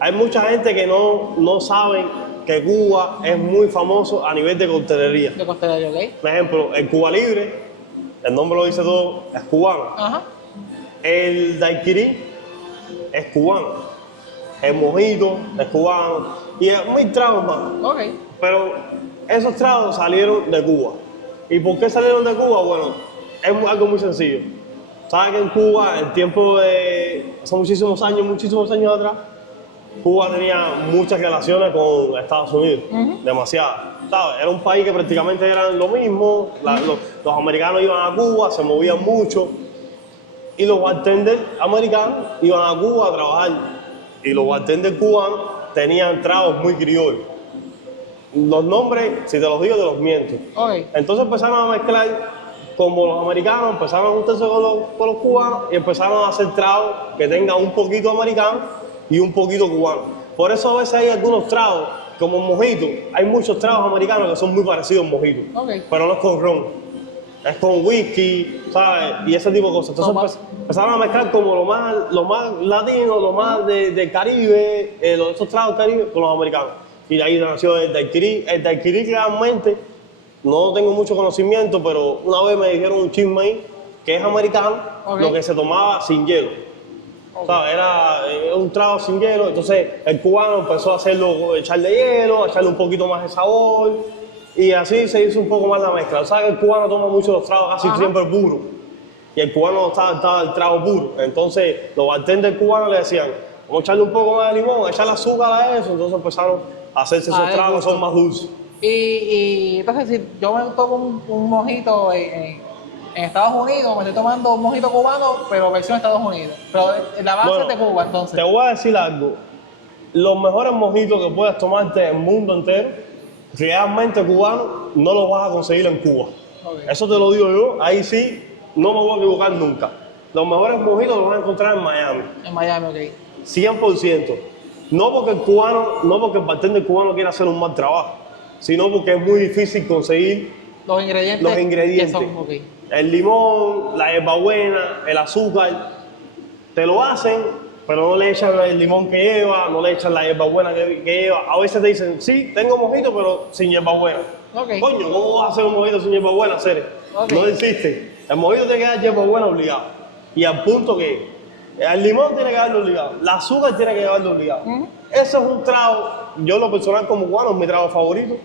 Hay mucha gente que no sabe que Cuba es muy famoso a nivel de coctelería. De costelería, ¿ok? Por ejemplo, el Cuba Libre, el nombre lo dice todo, es cubano. Ajá. El daiquiri es cubano. El mojito es cubano. Y hay mil tragos más. Ok. Pero esos tragos salieron de Cuba. ¿Y por qué salieron de Cuba? Bueno, es algo muy sencillo. ¿Sabes que en Cuba, en tiempo de hace muchísimos años atrás, Cuba tenía muchas relaciones con Estados Unidos? Demasiadas. ¿Sabes? Era un país que prácticamente eran lo mismo. Los americanos iban a Cuba, se movían mucho. Y los bartenders americanos iban a Cuba a trabajar. Y los bartenders cubanos tenían tragos muy criollos. Los nombres, si te los digo, te los miento. Ok. Entonces empezaron a mezclar, como los americanos empezaron a juntarse con los cubanos y empezaron a hacer tragos que tengan un poquito americano y un poquito cubano. Por eso a veces hay algunos tragos, como el mojito, hay muchos tragos americanos que son muy parecidos al mojito, Ok. pero no es con ron, es con whisky, ¿sabes? Y ese tipo de cosas. Entonces empezaron a mezclar como lo más latino, lo más del Caribe, esos tragos del Caribe con los americanos. Y de ahí nació el daiquiri. El daiquiri realmente no tengo mucho conocimiento, pero una vez me dijeron un chisme ahí que es americano, Ok. lo que se tomaba sin hielo. ¿Sabes? Era un trago sin hielo. Entonces el cubano empezó a hacerlo, echarle hielo, echarle un poquito más de sabor. Y así se hizo un poco más la mezcla. ¿Sabes que el cubano toma mucho los tragos casi siempre puros? Y el cubano estaba el trago puro. Entonces los bartenders cubanos le decían, vamos a echarle un poco más de limón, echarle azúcar a eso. Entonces empezaron a hacerse esos tragos que son más dulces. Y entonces, si yo me tomo un mojito en Estados Unidos, me estoy tomando un mojito cubano, pero versión Estados Unidos. Pero la base Bueno, es de Cuba, entonces. Te voy a decir algo. Los mejores mojitos que puedes tomarte en el mundo entero, realmente cubanos, no los vas a conseguir en Cuba. Ok. Eso te lo digo yo, ahí sí, no me voy a equivocar nunca. Los mejores mojitos los vas a encontrar en Miami, En Miami, ok. 100%. No porque el bartender cubano quiera hacer un mal trabajo, sino porque es muy difícil conseguir Los ingredientes. los ingredientes. Que son, ok. El limón, la hierbabuena, el azúcar, te lo hacen, pero no le echan el limón que lleva, no le echan la hierbabuena que lleva. A veces te dicen, sí, tengo mojito, pero sin hierbabuena. Ok. Coño, ¿cómo vas a hacer un mojito sin hierbabuena, Cere? Ok. No existe. El mojito tiene que dar hierbabuena obligado. Y al punto que el limón tiene que darlo obligado, el azúcar tiene que llevarlo obligado. Eso es un trago, yo lo personal como cubano, es mi trago favorito.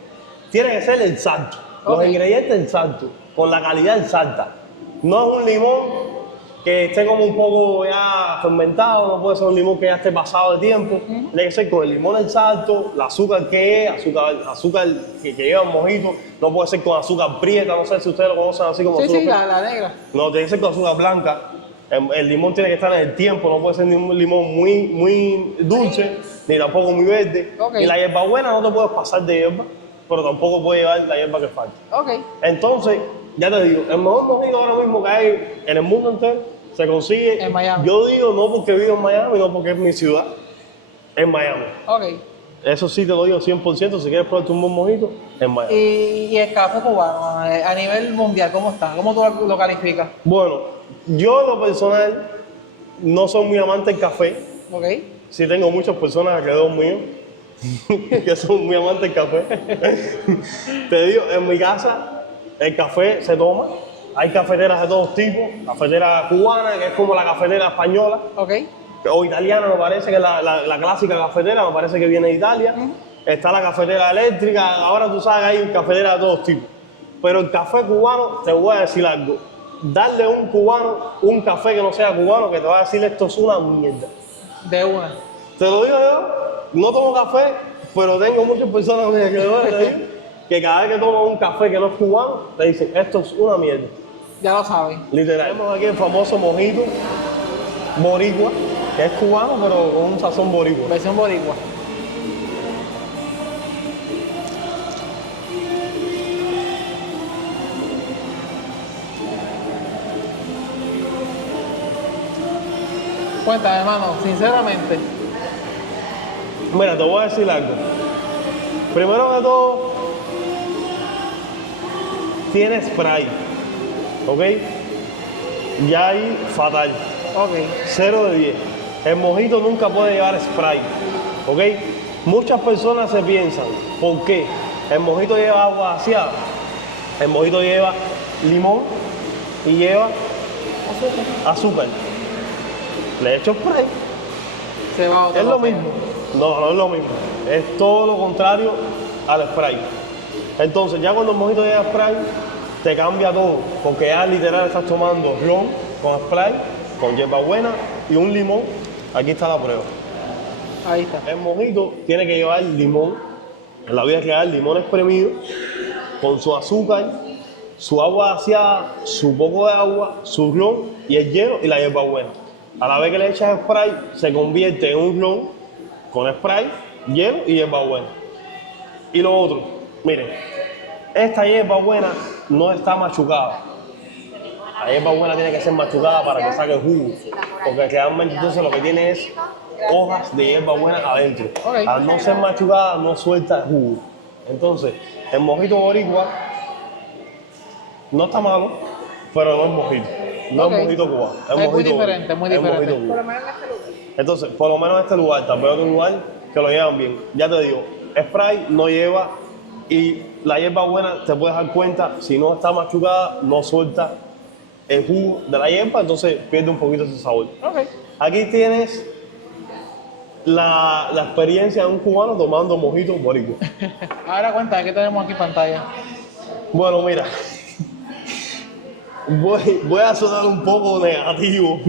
Tiene que ser el salto, los Ok. ingredientes del salto, con la calidad exacta. No es un limón que esté como un poco ya fermentado, no puede ser un limón que ya esté pasado de tiempo. Tiene que ser con el limón del salto, el azúcar que es, azúcar que lleva el mojito. No puede ser con azúcar prieta, no sé si ustedes lo conocen así como Sí, azúcar sí, prieta. la negra. No, tiene que ser con azúcar blanca. El limón tiene que estar en el tiempo, no puede ser ni un limón muy dulce, ni tampoco muy verde. Ok. Y la hierbabuena no te puedes pasar de hierba, pero tampoco puede llevar la hierba que falta. Ok. Entonces, ya te digo, el mejor mojito ahora mismo que hay en el mundo entero se consigue. En Miami. Yo digo no porque vivo en Miami, no porque es mi ciudad, en Miami. Ok. Eso sí te lo digo 100%, si quieres probarte un buen mojito, en Miami. Y el café cubano, a nivel mundial, ¿cómo está? ¿Cómo tú lo calificas? Bueno, yo en lo personal no soy muy amante del café. Ok. Sí tengo muchas personas alrededor mío que son muy amantes del café. Te digo, en mi casa el café se toma. Hay cafeteras de todos tipos. Cafetera cubana, que es como la cafetera española. Ok. O italiana, me parece que es la clásica cafetera, me parece que viene de Italia. Está la cafetera eléctrica. Ahora tú sabes que hay cafetera de todos tipos. Pero el café cubano, te voy a decir algo. Darle a un cubano un café que no sea cubano, que te va a decir esto es una mierda. De una. Te lo digo yo, no tomo café, pero tengo muchas personas a mi alrededor que cada vez que toman un café que no es cubano, te dicen esto es una mierda. Ya lo saben. Literal. Tenemos aquí el famoso mojito boricua, que es cubano, pero con un sazón boricua. Versión boricua. Cuéntame, hermano, sinceramente. Mira, te voy a decir algo. Primero de todo, tiene spray, ¿ok? Ya ahí fatal. Ok. 0 de 10. El mojito nunca puede llevar spray, ¿ok? Muchas personas se piensan, ¿por qué? El mojito lleva agua vaciada. El mojito lleva limón y lleva azúcar. Le echo spray. Se va otro Es lo café. mismo. No, no es lo mismo. Es todo lo contrario al spray. Entonces, ya cuando el mojito lleva spray, te cambia todo. Porque ya literal estás tomando ron con spray, con hierbabuena y un limón. Aquí está la prueba. Ahí está. El mojito tiene que llevar limón. En la vida hay que llevar limón espremido con su azúcar, su agua vaciada, su poco de agua, su ron y el hielo y la hierbabuena. A la vez que le echas spray, se convierte en un ron con spray, hielo y hierbabuena. Y lo otro, miren, esta hierbabuena no está machucada. La hierbabuena tiene que ser machucada para que saque el jugo. Porque realmente entonces lo que tiene es hojas de hierbabuena adentro. Ok. Al no ser machucada, no suelta el jugo. Entonces, el mojito boricua no está malo, pero no es mojito. No Ok. es mojito cubano. Es muy mojito diferente, muy es diferente. mojito cubano. Entonces, por lo menos en este lugar, tal vez otro lugar que lo llevan bien. Ya te digo, spray no lleva y la hierbabuena te puedes dar cuenta, si no está machucada, no suelta el jugo de la hierba, entonces pierde un poquito ese sabor. Ok. Aquí tienes la experiencia de un cubano tomando mojito boricua. Ahora cuéntame, ¿qué tenemos aquí en pantalla? Bueno, mira, voy a sonar un poco negativo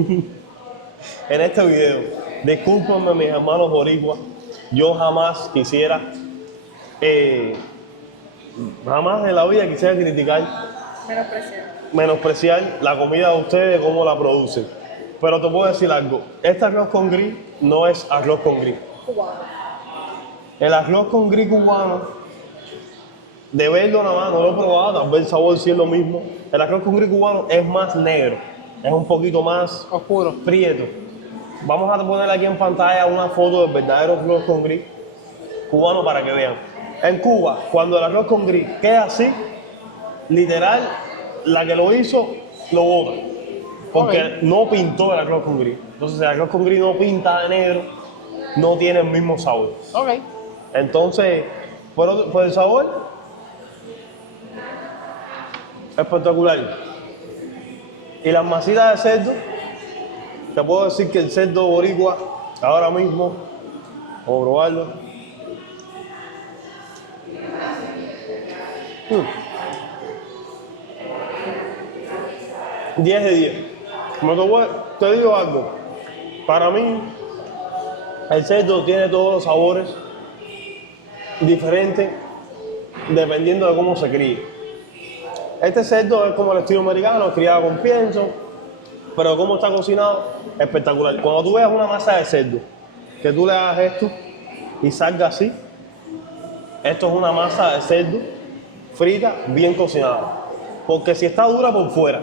en este video. Discúlpenme, mis hermanos boricuas. Yo jamás quisiera, jamás en la vida quisiera criticar, menospreciar la comida de ustedes, cómo la producen. Pero te puedo decir algo, este arroz con gris no es arroz con gris. El arroz con gris cubano, de verlo nada más, no lo he probado, tal vez el sabor sí es lo mismo. El arroz con gris cubano es más negro, es un poquito más Oscuro. prieto. Vamos a poner aquí en pantalla una foto del verdadero arroz con gris cubano para que vean. En Cuba, cuando el arroz con gris queda así, literal, la que lo hizo lo bota. Porque Ok. no pintó el arroz con gris. Entonces, el arroz con gris no pinta de negro, no tiene el mismo sabor. Ok. Entonces, por el sabor, espectacular. Y las masitas de cerdo, te puedo decir que el cerdo boricua, ahora mismo, vamos a probarlo. 10 de 10. Te digo algo, para mí el cerdo tiene todos los sabores diferentes dependiendo de cómo se críe. Este cerdo es como el estilo americano, criado con pienso, pero como está cocinado, espectacular. Cuando tú veas una masa de cerdo, que tú le hagas esto y salga así, esto es una masa de cerdo frita, bien cocinada. Porque si está dura por fuera,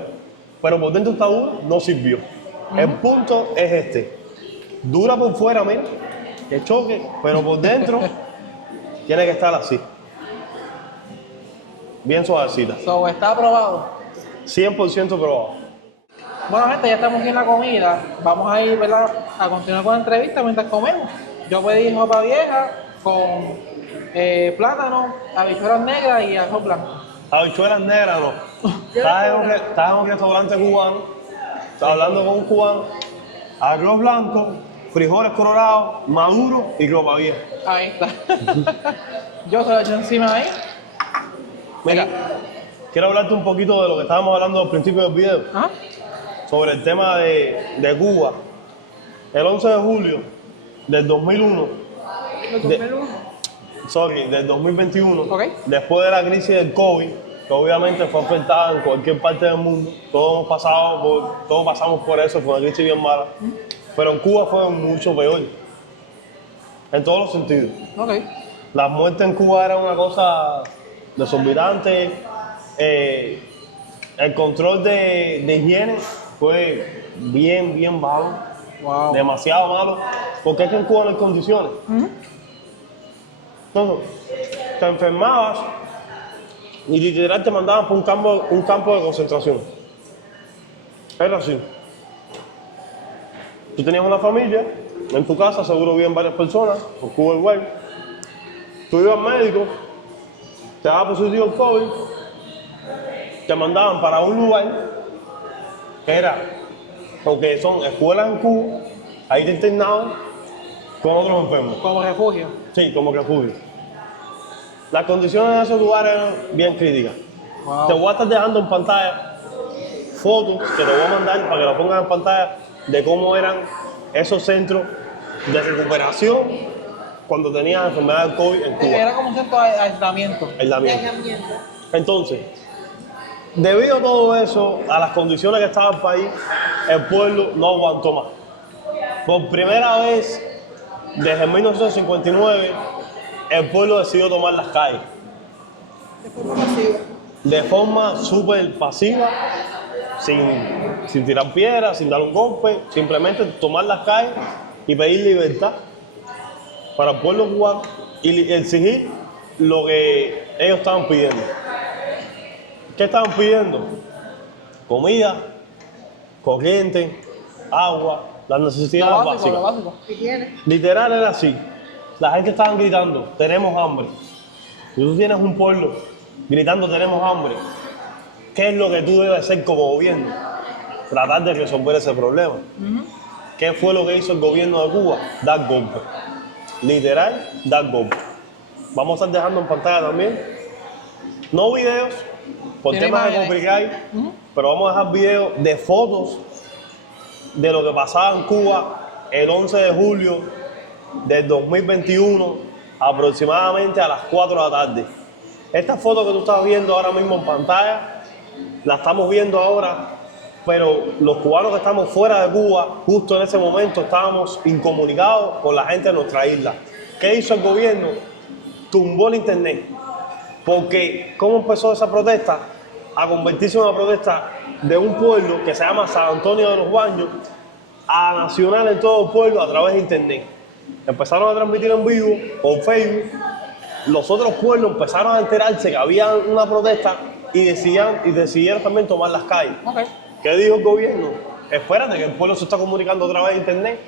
pero por dentro está dura, no sirvió. El punto es este. Dura por fuera, mira, que choque, pero por dentro tiene que estar así. Bien suavecita. So, está aprobado. 100% probado. Bueno, gente, ya estamos aquí en la comida. Vamos a ir, ¿verdad?, a continuar con la entrevista mientras comemos. Yo pedí sopa vieja con plátano, habichuelas negras y arroz blanco. Habichuelas negras, no. Estás en un restaurante cubano, estás hablando con un cubano, arroz blanco, frijoles colorados, maduro y ropa vieja. Ahí está. Yo se lo eché encima ahí. Mira, quiero hablarte un poquito de lo que estábamos hablando al principio del video, ¿Ah? sobre el tema de Cuba. El 11 de julio del 2001, del 2021, Ok. después de la crisis del COVID, que obviamente fue afectada en cualquier parte del mundo, todos pasamos por eso, fue una crisis bien mala, pero en Cuba fue mucho peor, en todos los sentidos. Ok. La muerte en Cuba era una cosa desorbitante, el control de higiene fue bien bajo, Wow. demasiado malo, porque es que en Cuba no hay condiciones. Entonces, te enfermabas y literal te mandaban por un campo de concentración. Era así. Tú tenías una familia, en tu casa seguro vivían varias personas, por Cuba igual. Tú ibas al médico, te daba positivo el COVID, te mandaban para un lugar que era, porque son escuelas en Cuba, ahí te internaban con otros enfermos. Como refugio. Sí, como refugio. Las condiciones en esos lugares eran bien críticas. Wow. Te voy a estar dejando en pantalla fotos que te voy a mandar para que lo pongas en pantalla de cómo eran esos centros de recuperación cuando tenías enfermedad de COVID en Cuba. Era como un centro de aislamiento. Aislamiento. Entonces, debido a todo eso, a las condiciones que estaba el país, el pueblo no aguantó más. Por primera vez desde 1959, el pueblo decidió tomar las calles. De forma súper pasiva, sin tirar piedras, sin dar un golpe, simplemente tomar las calles y pedir libertad para el pueblo cubano y exigir lo que ellos estaban pidiendo. ¿Qué estaban pidiendo? Comida, corriente, agua, las necesidades básicas. Lo básico. Literal era así. La gente estaba gritando, tenemos hambre. Si tú tienes un pueblo gritando, tenemos hambre, ¿qué es lo que tú debes hacer como gobierno? Tratar de resolver ese problema. ¿Qué fue lo que hizo el gobierno de Cuba? Dar golpes. Literal, dar golpes. Vamos a estar dejando en pantalla también, no videos, por Tiene temas de imágenes. copyright, pero vamos a dejar videos de fotos de lo que pasaba en Cuba el 11 de julio del 2021, aproximadamente a las 4 de la tarde. Esta foto que tú estás viendo ahora mismo en pantalla, la estamos viendo ahora, pero los cubanos que estamos fuera de Cuba, justo en ese momento estábamos incomunicados con la gente de nuestra isla. ¿Qué hizo el gobierno? Tumbó el internet. Porque, ¿cómo empezó esa protesta? A convertirse en una protesta de un pueblo que se llama San Antonio de los Baños a nacional en todo el pueblo a través de internet. Empezaron a transmitir en vivo por Facebook. Los otros pueblos empezaron a enterarse que había una protesta y decidieron también tomar las calles. Okay. ¿Qué dijo el gobierno? Espérate, que el pueblo se está comunicando a través de internet.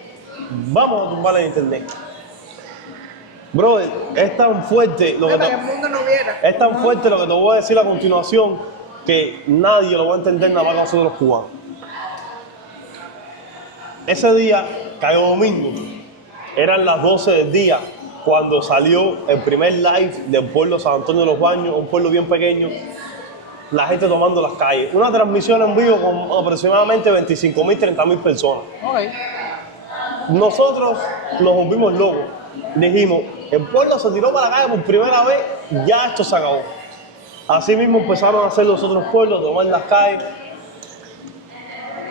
Vamos a tumbar el internet. Brother, es tan fuerte lo que es tan fuerte lo que te voy a decir a continuación que nadie lo va a entender nada más que nosotros los cubanos. Ese día, cayó domingo, eran las 12 del día cuando salió el primer live del pueblo San Antonio de los Baños, un pueblo bien pequeño, la gente tomando las calles. Una transmisión en vivo con aproximadamente 25.000, 30.000 personas. Okay. Nosotros nos volvimos locos. Dijimos, el pueblo se tiró para la calle por primera vez, ya esto se acabó. Así mismo empezaron a hacer los otros pueblos, tomar las calles.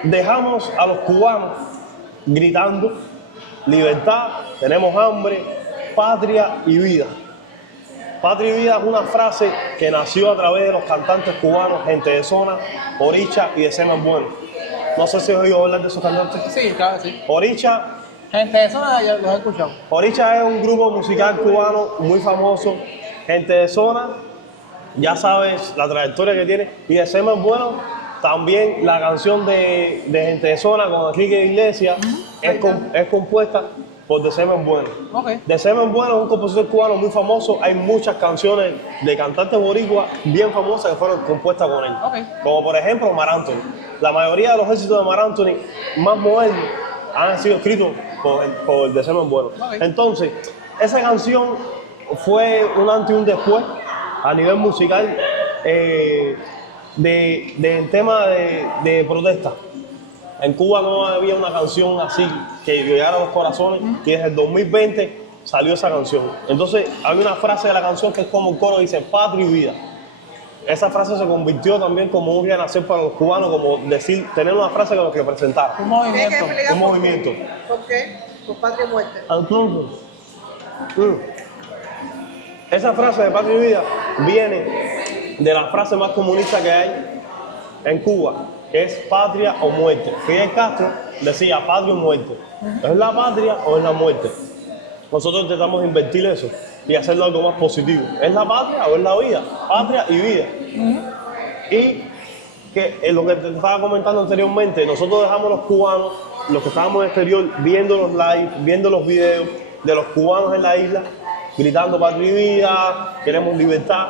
Dejamos a los cubanos gritando, libertad, tenemos hambre, patria y vida. Patria y vida es una frase que nació a través de los cantantes cubanos, Gente de Zona, Oricha y de Semen Bueno. No sé si has oído hablar de esos cantantes. Sí, claro, sí. Oricha. Gente, eso yo los he escuchado. Oricha es un grupo musical cubano muy famoso. Gente de Zona, ya sabes la trayectoria que tiene. Y de Semen Bueno También la canción de Gente de Zona con Enrique Iglesias es compuesta por De Semen Bueno. Ok. De Semen Bueno es un compositor cubano muy famoso. Hay muchas canciones de cantantes boricuas bien famosas que fueron compuestas con él. Ok. Como por ejemplo Mar Anthony. La mayoría de los éxitos de Mar Anthony más modernos han sido escritos por De Semen Bueno. Ok. Entonces, esa canción fue un antes y un después a nivel musical del tema de protesta. En Cuba no había una canción así que llegara a los corazones y desde el 2020 salió esa canción. Entonces hay una frase de la canción que es como el coro dice patria y vida. Esa frase se convirtió también como un renacer para los cubanos, como decir, tener una frase que los representara. Un movimiento. Un movimiento. ¿Por qué? Por patria y muerte. Entonces, esa frase de patria y vida viene de la frase más comunista que hay en Cuba, que es patria o muerte. Fidel Castro decía patria o muerte. ¿Es la patria o es la muerte? Nosotros intentamos invertir eso y hacerlo algo más positivo. ¿Es la patria o es la vida? Patria y vida. Y que lo que te estaba comentando anteriormente, nosotros dejamos los cubanos, los que estábamos en el exterior, viendo los live, viendo los videos de los cubanos en la isla, gritando patria y vida, queremos libertad.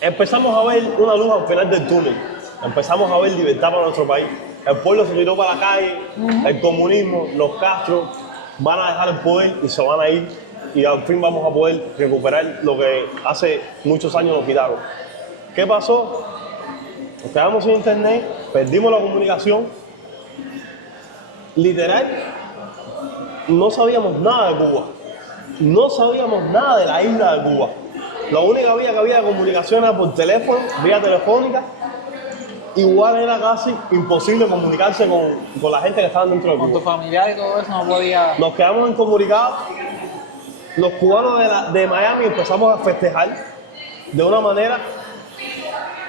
Empezamos a ver una luz al final del túnel. Empezamos a ver libertad para nuestro país. El pueblo se tiró para la calle, el comunismo, los Castro van a dejar el poder y se van a ir y al fin vamos a poder recuperar lo que hace muchos años nos quitaron. ¿Qué pasó? Nos quedamos sin internet, perdimos la comunicación. Literal, no sabíamos nada de Cuba. No sabíamos nada de la isla de Cuba. La única vía que había de comunicación era por teléfono, vía telefónica. Igual era casi imposible comunicarse con la gente que estaba dentro de Con tu Cuba. familiar y todo eso no podía. Nos quedamos incomunicados. Los cubanos de Miami empezamos a festejar de una manera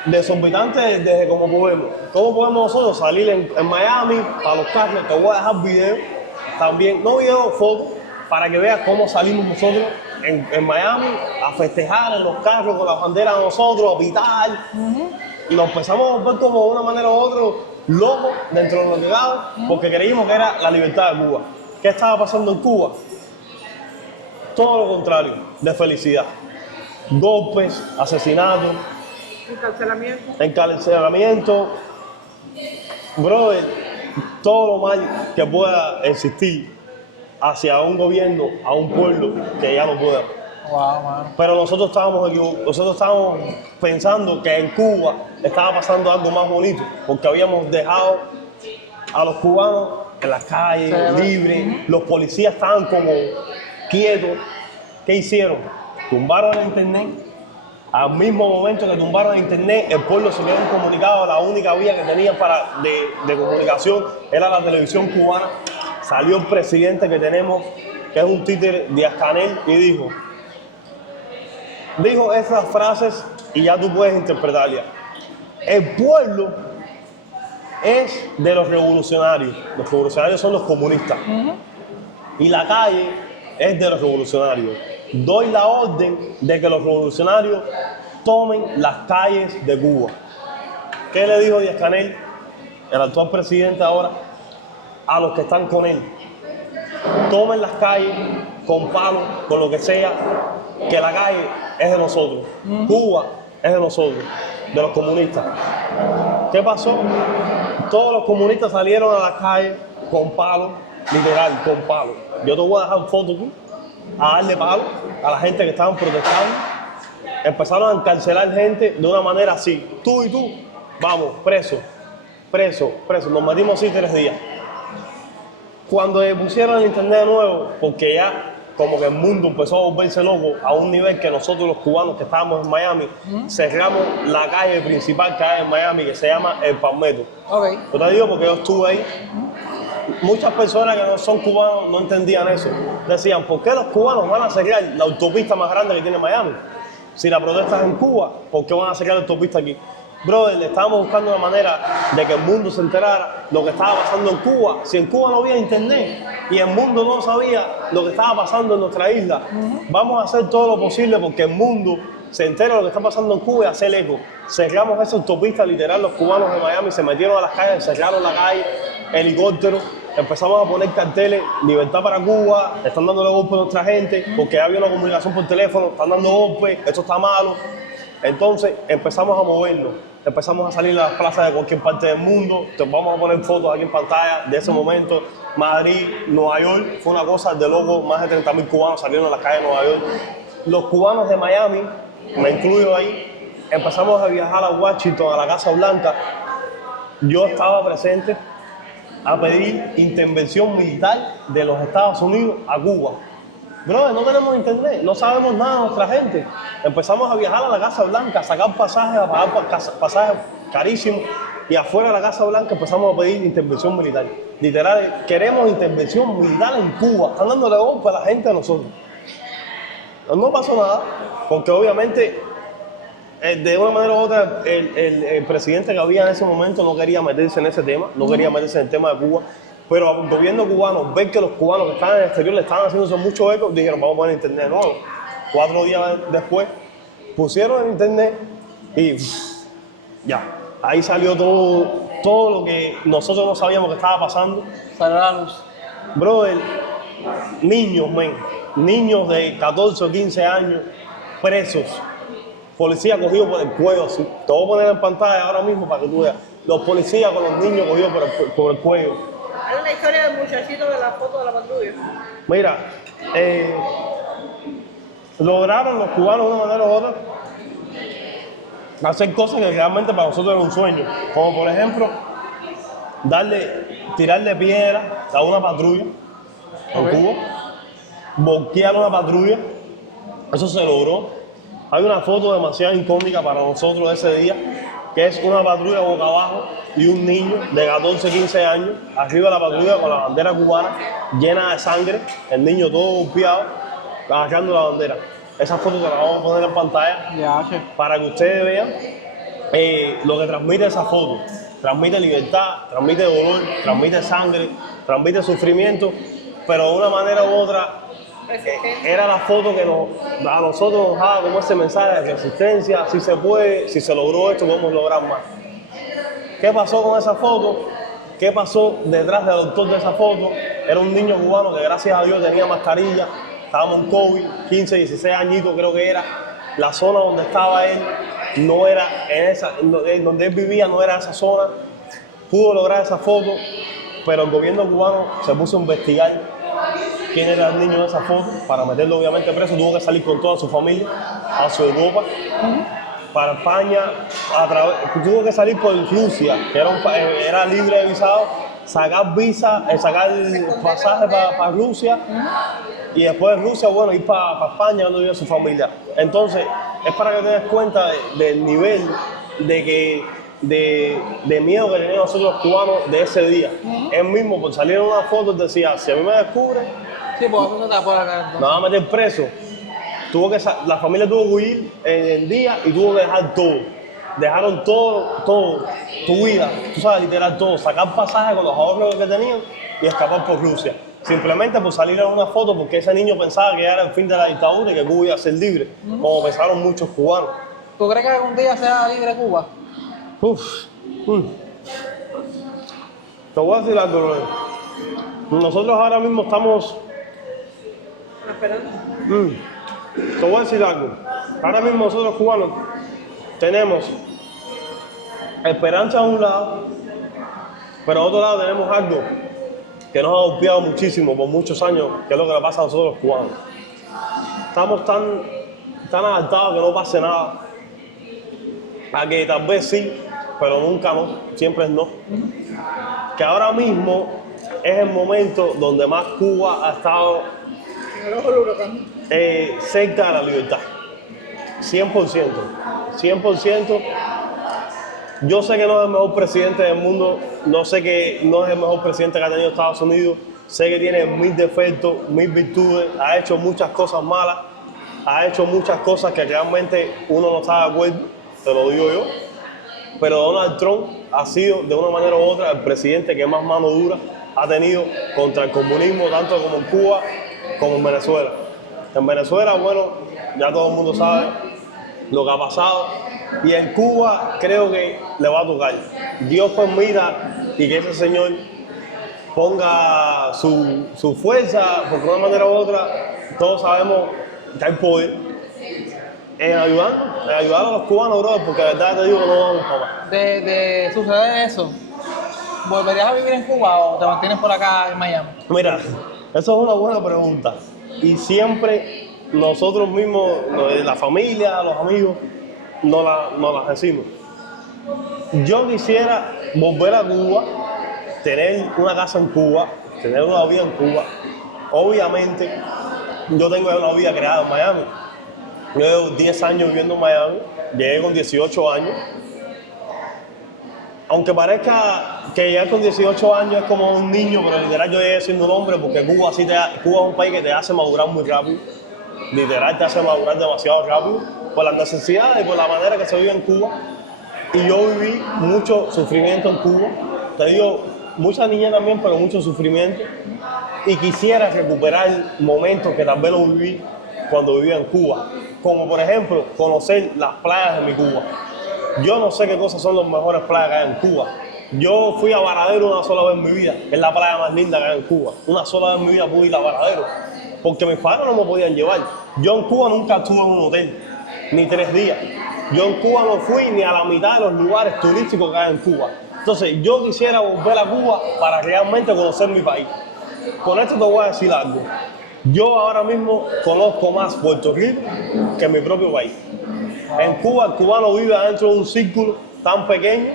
desorbitante desde como podemos. ¿Cómo podemos nosotros salir en Miami para los carros? Te voy a dejar videos también, no videos, fotos, para que veas cómo salimos nosotros en Miami a festejar en los carros con la bandera de nosotros, a pitar. Y nos empezamos a volver como de una manera u otra locos dentro de los llegados porque creímos que era la libertad de Cuba. ¿Qué estaba pasando en Cuba? Todo lo contrario, de felicidad. Golpes, asesinatos, encarcelamiento. Brother, todo lo mal que pueda existir hacia un gobierno, a un pueblo que ya no pueda. Wow, mano. Pero nosotros estábamos equivocados, nosotros estábamos pensando que en Cuba estaba pasando algo más bonito, porque habíamos dejado a los cubanos en las calles, Sí, libres, los policías estaban como quietos. ¿Qué hicieron? Tumbaron el internet. Al mismo momento que tumbaron el internet, el pueblo se quedó incomunicado. La única vía que tenían de comunicación era la televisión cubana. Salió el presidente que tenemos, que es un títere, Díaz-Canel, y dijo esas frases y ya tú puedes interpretarlas. El pueblo es de los revolucionarios son los comunistas. Y la calle es de los revolucionarios. Doy la orden de que los revolucionarios tomen las calles de Cuba. ¿Qué le dijo Díaz-Canel, el actual presidente ahora, a los que están con él? Tomen las calles con palos, con lo que sea, que la calle es de nosotros. Cuba es de nosotros, de los comunistas. ¿Qué pasó? Todos los comunistas salieron a la calle con palos, literal, con palos. Yo te voy a dejar fotos aquí, a darle palos a la gente que estaban protestando. Empezaron a encarcelar gente de una manera así. Tú y tú, vamos, preso. Nos metimos así 3 días. Cuando pusieron el internet de nuevo, porque ya como que el mundo empezó a volverse loco a un nivel que nosotros los cubanos que estábamos en Miami, cerramos la calle principal que hay en Miami, que se llama El Palmetto. Ok. Yo te digo porque yo estuve ahí. Muchas personas que no son cubanos no entendían eso. Decían, ¿por qué los cubanos van a cerrar la autopista más grande que tiene Miami? Si la protesta es en Cuba, ¿por qué van a cerrar la autopista aquí? Brother, le estábamos buscando una manera de que el mundo se enterara lo que estaba pasando en Cuba. Si en Cuba no había internet y el mundo no sabía lo que estaba pasando en nuestra isla, vamos a hacer todo lo posible porque el mundo se entera de lo que está pasando en Cuba y hacer eco. Cerramos esa autopista, literal, los cubanos de Miami se metieron a las calles, cerraron la calle, helicópteros, empezamos a poner carteles, libertad para Cuba, están dándole golpes a nuestra gente, porque había una comunicación por teléfono, están dando golpes, esto está malo. Entonces empezamos a movernos, empezamos a salir a las plazas de cualquier parte del mundo, te vamos a poner fotos aquí en pantalla de ese momento. Madrid, Nueva York, fue una cosa de loco, más de 30.000 cubanos salieron a las calles de Nueva York. Los cubanos de Miami, me incluyo ahí, empezamos a viajar a Washington, a la Casa Blanca. Yo estaba presente a pedir intervención militar de los Estados Unidos a Cuba. Brother, no tenemos internet, no sabemos nada de nuestra gente. Empezamos a viajar a la Casa Blanca, a sacar pasajes, a pagar pasajes carísimos. Y afuera de la Casa Blanca empezamos a pedir intervención militar. Literal, queremos intervención militar en Cuba. Están dándole golpe a la gente a nosotros. No pasó nada, porque obviamente, de una manera u otra, el presidente que había en ese momento no quería meterse en ese tema, no quería meterse en el tema de Cuba. Pero al gobierno cubano, ver que los cubanos que estaban en el exterior le estaban haciendo mucho eco, dijeron, vamos a poner internet de nuevo. 4 días después, pusieron el internet y ya. Ahí salió todo lo que nosotros no sabíamos que estaba pasando. Salió a la luz. Brother, niños de 14 o 15 años presos. Policía cogido por el cuello así. Te voy a poner en pantalla ahora mismo para que tú veas. Los policías con los niños cogidos por el cuello. Hay una historia del muchachito de la foto de la patrulla. Mira, lograron los cubanos de una manera u otra hacer cosas que realmente para nosotros era un sueño. Como por ejemplo, tirarle piedra a una patrulla en Cuba, volquear una patrulla. Eso se logró. Hay una foto demasiado icónica para nosotros de ese día, que es una patrulla boca abajo y un niño de 14, 15 años arriba de la patrulla con la bandera cubana llena de sangre, el niño todo golpeado, agarrando la bandera. Esa foto te la vamos a poner en pantalla para que ustedes vean lo que transmite esa foto. Transmite libertad, transmite dolor, transmite sangre, transmite sufrimiento, pero de una manera u otra era la foto que a nosotros nos daba como ese mensaje de resistencia, si se puede, si se logró esto, podemos lograr más. ¿Qué pasó con esa foto? ¿Qué pasó detrás del autor de esa foto? Era un niño cubano que gracias a Dios tenía mascarilla, estábamos en COVID, 15, 16 añitos creo que era. La zona donde estaba él no era donde él vivía no era esa zona. Pudo lograr esa foto, pero el gobierno cubano se puso a investigar quién era el niño de esa foto para meterlo obviamente preso. Tuvo que salir con toda su familia a su Europa, para España, tuvo que salir por Rusia, que era libre de visado, sacar visa, sacar pasaje para Rusia y después de Rusia, bueno, ir para España donde vive su familia. Entonces, es para que te des cuenta del nivel de miedo que teníamos nosotros los cubanos de ese día. Él mismo, por salir en una foto, decía, si a mí me descubre, Sí, pues eso se tapó la cara. me van a meter preso. La familia tuvo que huir en el día y tuvo que dejar todo. Dejaron todo, tu vida, tú sabes, literal todo, sacar pasajes con los ahorros que tenían y escapar por Rusia. Simplemente por salir en una foto, porque ese niño pensaba que era el fin de la dictadura y que Cuba iba a ser libre, como pensaron muchos cubanos. ¿Tú crees que algún día sea libre Cuba? Te voy a decir algo, Roy. Nosotros ahora mismo estamos... Te voy a decir algo. Ahora mismo nosotros cubanos tenemos esperanza a un lado, pero a otro lado tenemos algo que nos ha golpeado muchísimo por muchos años, que es lo que le pasa a nosotros los cubanos. Estamos tan adaptados a que no pase nada, a que tal vez sí, pero nunca no, siempre es no. Que ahora mismo es el momento donde más Cuba ha estado cerca de la libertad. 100%. Yo sé que no es el mejor presidente del mundo, no sé que no es el mejor presidente que ha tenido Estados Unidos, sé que tiene mil defectos, mil virtudes, ha hecho muchas cosas malas, ha hecho muchas cosas que realmente uno no está de acuerdo, te lo digo yo, pero Donald Trump ha sido de una manera u otra el presidente que más mano dura ha tenido contra el comunismo, tanto como en Cuba como en Venezuela. En Venezuela, bueno, ya todo el mundo sabe lo que ha pasado. Y en Cuba creo que le va a tocar. Dios permita y que ese señor ponga su fuerza, porque de una manera u otra todos sabemos que hay poder en ayudar a los cubanos, bro, porque de verdad te digo que no vamos para más. De suceder eso, ¿volverías a vivir en Cuba o te mantienes por acá en Miami? Mira, eso es una buena pregunta. Y siempre nosotros mismos, la familia, los amigos, nos la decimos. Yo quisiera volver a Cuba, tener una casa en Cuba, tener una vida en Cuba. Obviamente, yo tengo ya una vida creada en Miami. Yo llevo 10 años viviendo en Miami, llegué con 18 años. Aunque parezca que llegar con 18 años es como un niño, pero literal yo llegué siendo un hombre porque Cuba es un país que te hace madurar muy rápido. Literal te hace madurar demasiado rápido por las necesidades y por la manera que se vive en Cuba. Y yo viví mucho sufrimiento en Cuba. Te digo, mucha niñez también, pero mucho sufrimiento. Y quisiera recuperar momentos que tal vez lo viví cuando vivía en Cuba. Como por ejemplo, conocer las playas de mi Cuba. Yo no sé qué cosas son las mejores playas que hay en Cuba. Yo fui a Varadero una sola vez en mi vida, que es la playa más linda que hay en Cuba. Una sola vez en mi vida pude ir a Varadero, porque mis padres no me podían llevar. Yo en Cuba nunca estuve en un hotel, ni 3 días. Yo en Cuba no fui ni a la mitad de los lugares turísticos que hay en Cuba. Entonces yo quisiera volver a Cuba para realmente conocer mi país. Con esto te voy a decir algo. Yo ahora mismo conozco más Puerto Rico que mi propio país. En Cuba el cubano vive dentro de un círculo tan pequeño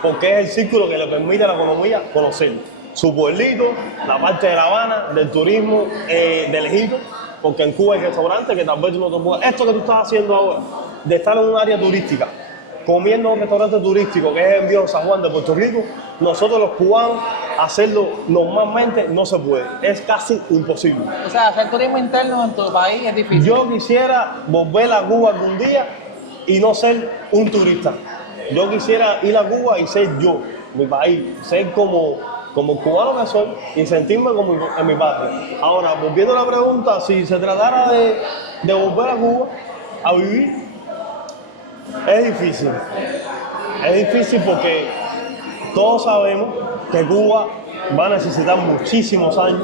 porque es el círculo que le permite a la economía conocer su pueblito, la parte de La Habana, del turismo, del Egipto, porque en Cuba hay restaurantes que tal vez tú no te puedas... Esto que tú estás haciendo ahora, de estar en un área turística, comiendo en un restaurante turístico que es en Viejo San Juan de Puerto Rico, nosotros los cubanos hacerlo normalmente no se puede, es casi imposible. O sea, hacer turismo interno en tu país es difícil. Yo quisiera volver a Cuba algún día y no ser un turista. Yo quisiera ir a Cuba y ser yo, mi país, ser como el cubano que soy y sentirme como en mi patria. Ahora, volviendo a la pregunta, si se tratara de volver a Cuba a vivir, es difícil. Es difícil porque todos sabemos que Cuba va a necesitar muchísimos años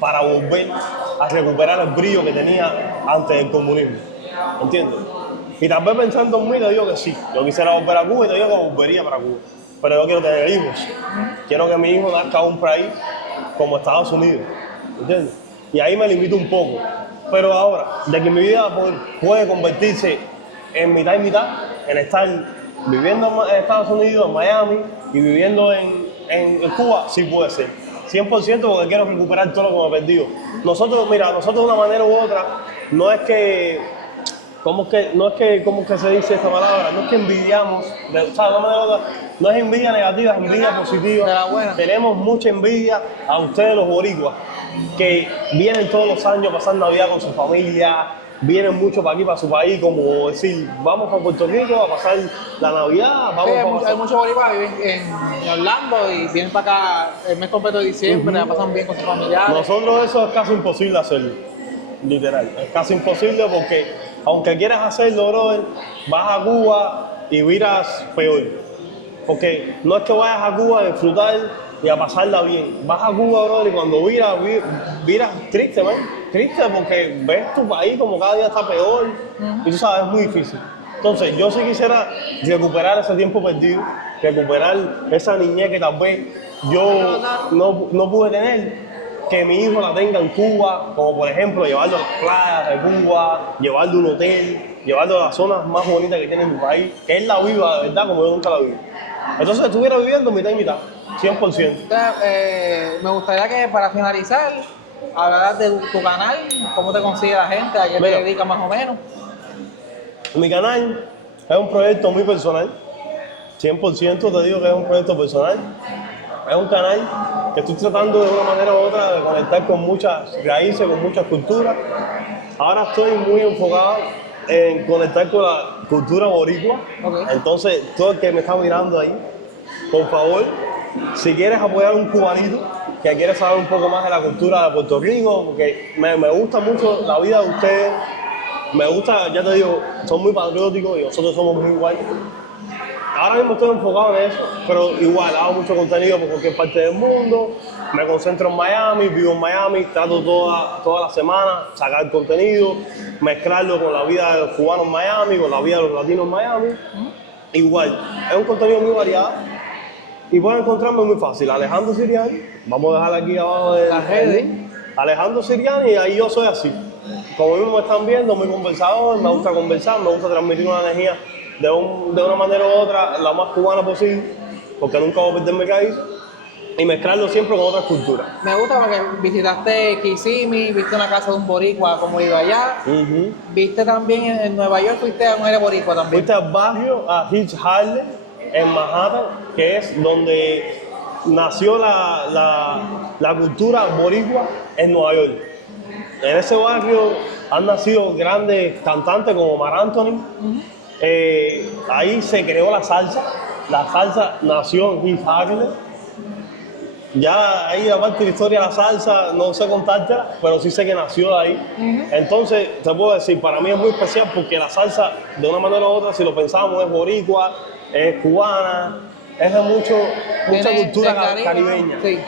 para volver a recuperar el brillo que tenía antes del comunismo. ¿Entiendes? Y tal vez pensando en mí te digo que sí. Yo quisiera volver a Cuba y te digo que volvería para Cuba. Pero yo quiero tener hijos. Quiero que mi hijo nazca en un país como Estados Unidos. ¿Entiendes? Y ahí me limito un poco. Pero ahora, de que mi vida puede convertirse en mitad y mitad, en estar viviendo en Estados Unidos, en Miami, y viviendo en Cuba, sí puede ser. 100% porque quiero recuperar todo lo que me he perdido. Nosotros de una manera u otra, no es que... ¿Cómo que se dice esta palabra? No es que envidiamos, o sea, de una manera u otra, no es envidia negativa, es envidia positiva. De la buena. Tenemos mucha envidia a ustedes los boricuas, que vienen todos los años a pasar Navidad con su familia, vienen mucho para aquí, para su país, como decir, vamos a Puerto Rico a pasar la Navidad, vamos Hay muchos boricuas que viven en Orlando y vienen para acá el mes completo de diciembre, la pasan bien con sus familiares. Nosotros eso es casi imposible hacerlo, literal, es casi imposible porque aunque quieras hacerlo, brother, vas a Cuba y miras peor. Porque no es que vayas a Cuba a disfrutar y a pasarla bien. Vas a Cuba, brother, y cuando miras triste, man. Triste porque ves tu país como cada día está peor. Y tú sabes, es muy difícil. Entonces, yo sí quisiera recuperar ese tiempo perdido, recuperar esa niñez que tal vez yo no pude tener. Que mi hijo la tenga en Cuba, como por ejemplo llevarlo a las playas de Cuba, llevarlo a un hotel, llevarlo a las zonas más bonitas que tiene mi país, que él la viva de verdad como yo nunca la viví. Entonces estuviera viviendo mitad y mitad, 100%. Entonces, me gustaría que para finalizar, hablaras de tu canal, cómo te consigue la gente, a qué te dedicas más o menos. Mi canal es un proyecto muy personal, 100% te digo que es un proyecto personal. Es un canal que estoy tratando de una manera u otra de conectar con muchas raíces, con muchas culturas. Ahora estoy muy enfocado en conectar con la cultura boricua. Okay. Entonces, todo el que me está mirando ahí, por favor, si quieres apoyar a un cubanito que quiere saber un poco más de la cultura de Puerto Rico, porque me gusta mucho la vida de ustedes, Me gusta, ya te digo, son muy patrióticos y nosotros somos muy igual. Ahora mismo estoy enfocado en eso, pero igual hago mucho contenido por cualquier parte del mundo. Me concentro en Miami, vivo en Miami, trato toda la semana sacar contenido, mezclarlo con la vida de los cubanos en Miami, con la vida de los latinos en Miami. Igual, es un contenido muy variado y pueden encontrarme muy fácil. Alejandro Siriani, vamos a dejar aquí abajo Las redes. Alejandro Siriani, y ahí yo soy así. Como mismo me están viendo, muy conversador, me gusta conversar, me gusta transmitir una energía de una manera u otra, la más cubana posible, porque nunca voy a perderme que hay, y mezclarlo siempre con otras culturas. Me gusta porque visitaste Kissimmee, viste una casa de un boricua como iba allá. Viste también en Nueva York, fuiste a un área boricua también. Fuiste al barrio, a East Harlem, en Manhattan, que es donde nació la cultura boricua en Nueva York. En ese barrio han nacido grandes cantantes como Mar Anthony. Ahí se creó la salsa. La salsa nació en East Harlem. Ya ahí la parte de la historia de la salsa no sé contártela, pero sí sé que nació de ahí. Entonces te puedo decir, para mí es muy especial porque la salsa, de una manera u otra, si lo pensamos, es boricua, es cubana, es de mucha cultura caribeña. Sí.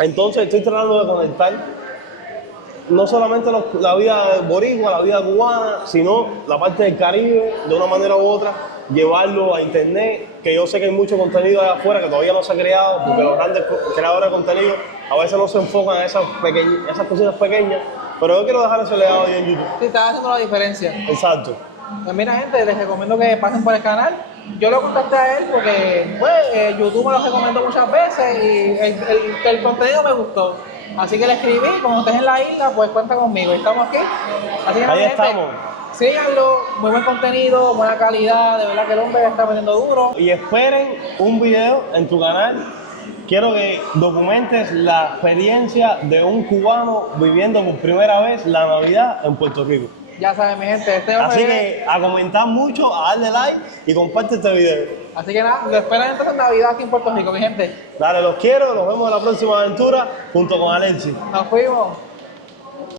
Entonces estoy tratando de conectar no solamente la vida boricua, la vida cubana, sino la parte del Caribe, de una manera u otra, llevarlo a internet, que yo sé que hay mucho contenido allá afuera que todavía no se ha creado, porque los grandes creadores de contenido a veces no se enfocan en esas cositas pequeñas, pero yo quiero dejar ese legado ahí en YouTube. Sí, estás haciendo la diferencia. Exacto. Pues mira, gente, les recomiendo que pasen por el canal. Yo lo contacté a él porque pues, YouTube me lo recomendó muchas veces y el contenido me gustó. Así que le escribí, como estés en la isla, pues cuenta conmigo. Estamos aquí. Así que Ahí gente, estamos. síganlo, muy buen contenido, buena calidad, de verdad que el hombre está vendiendo duro. Y esperen un video en tu canal. Quiero que documentes la experiencia de un cubano viviendo por primera vez la Navidad en Puerto Rico. Ya saben, mi gente, este hombre Así viene- que a comentar mucho, a darle like y comparte este video. Así que nada, lo esperan entonces en Navidad aquí en Puerto Rico, mi gente. Dale, los quiero, nos vemos en la próxima aventura junto con Alexis. Nos fuimos.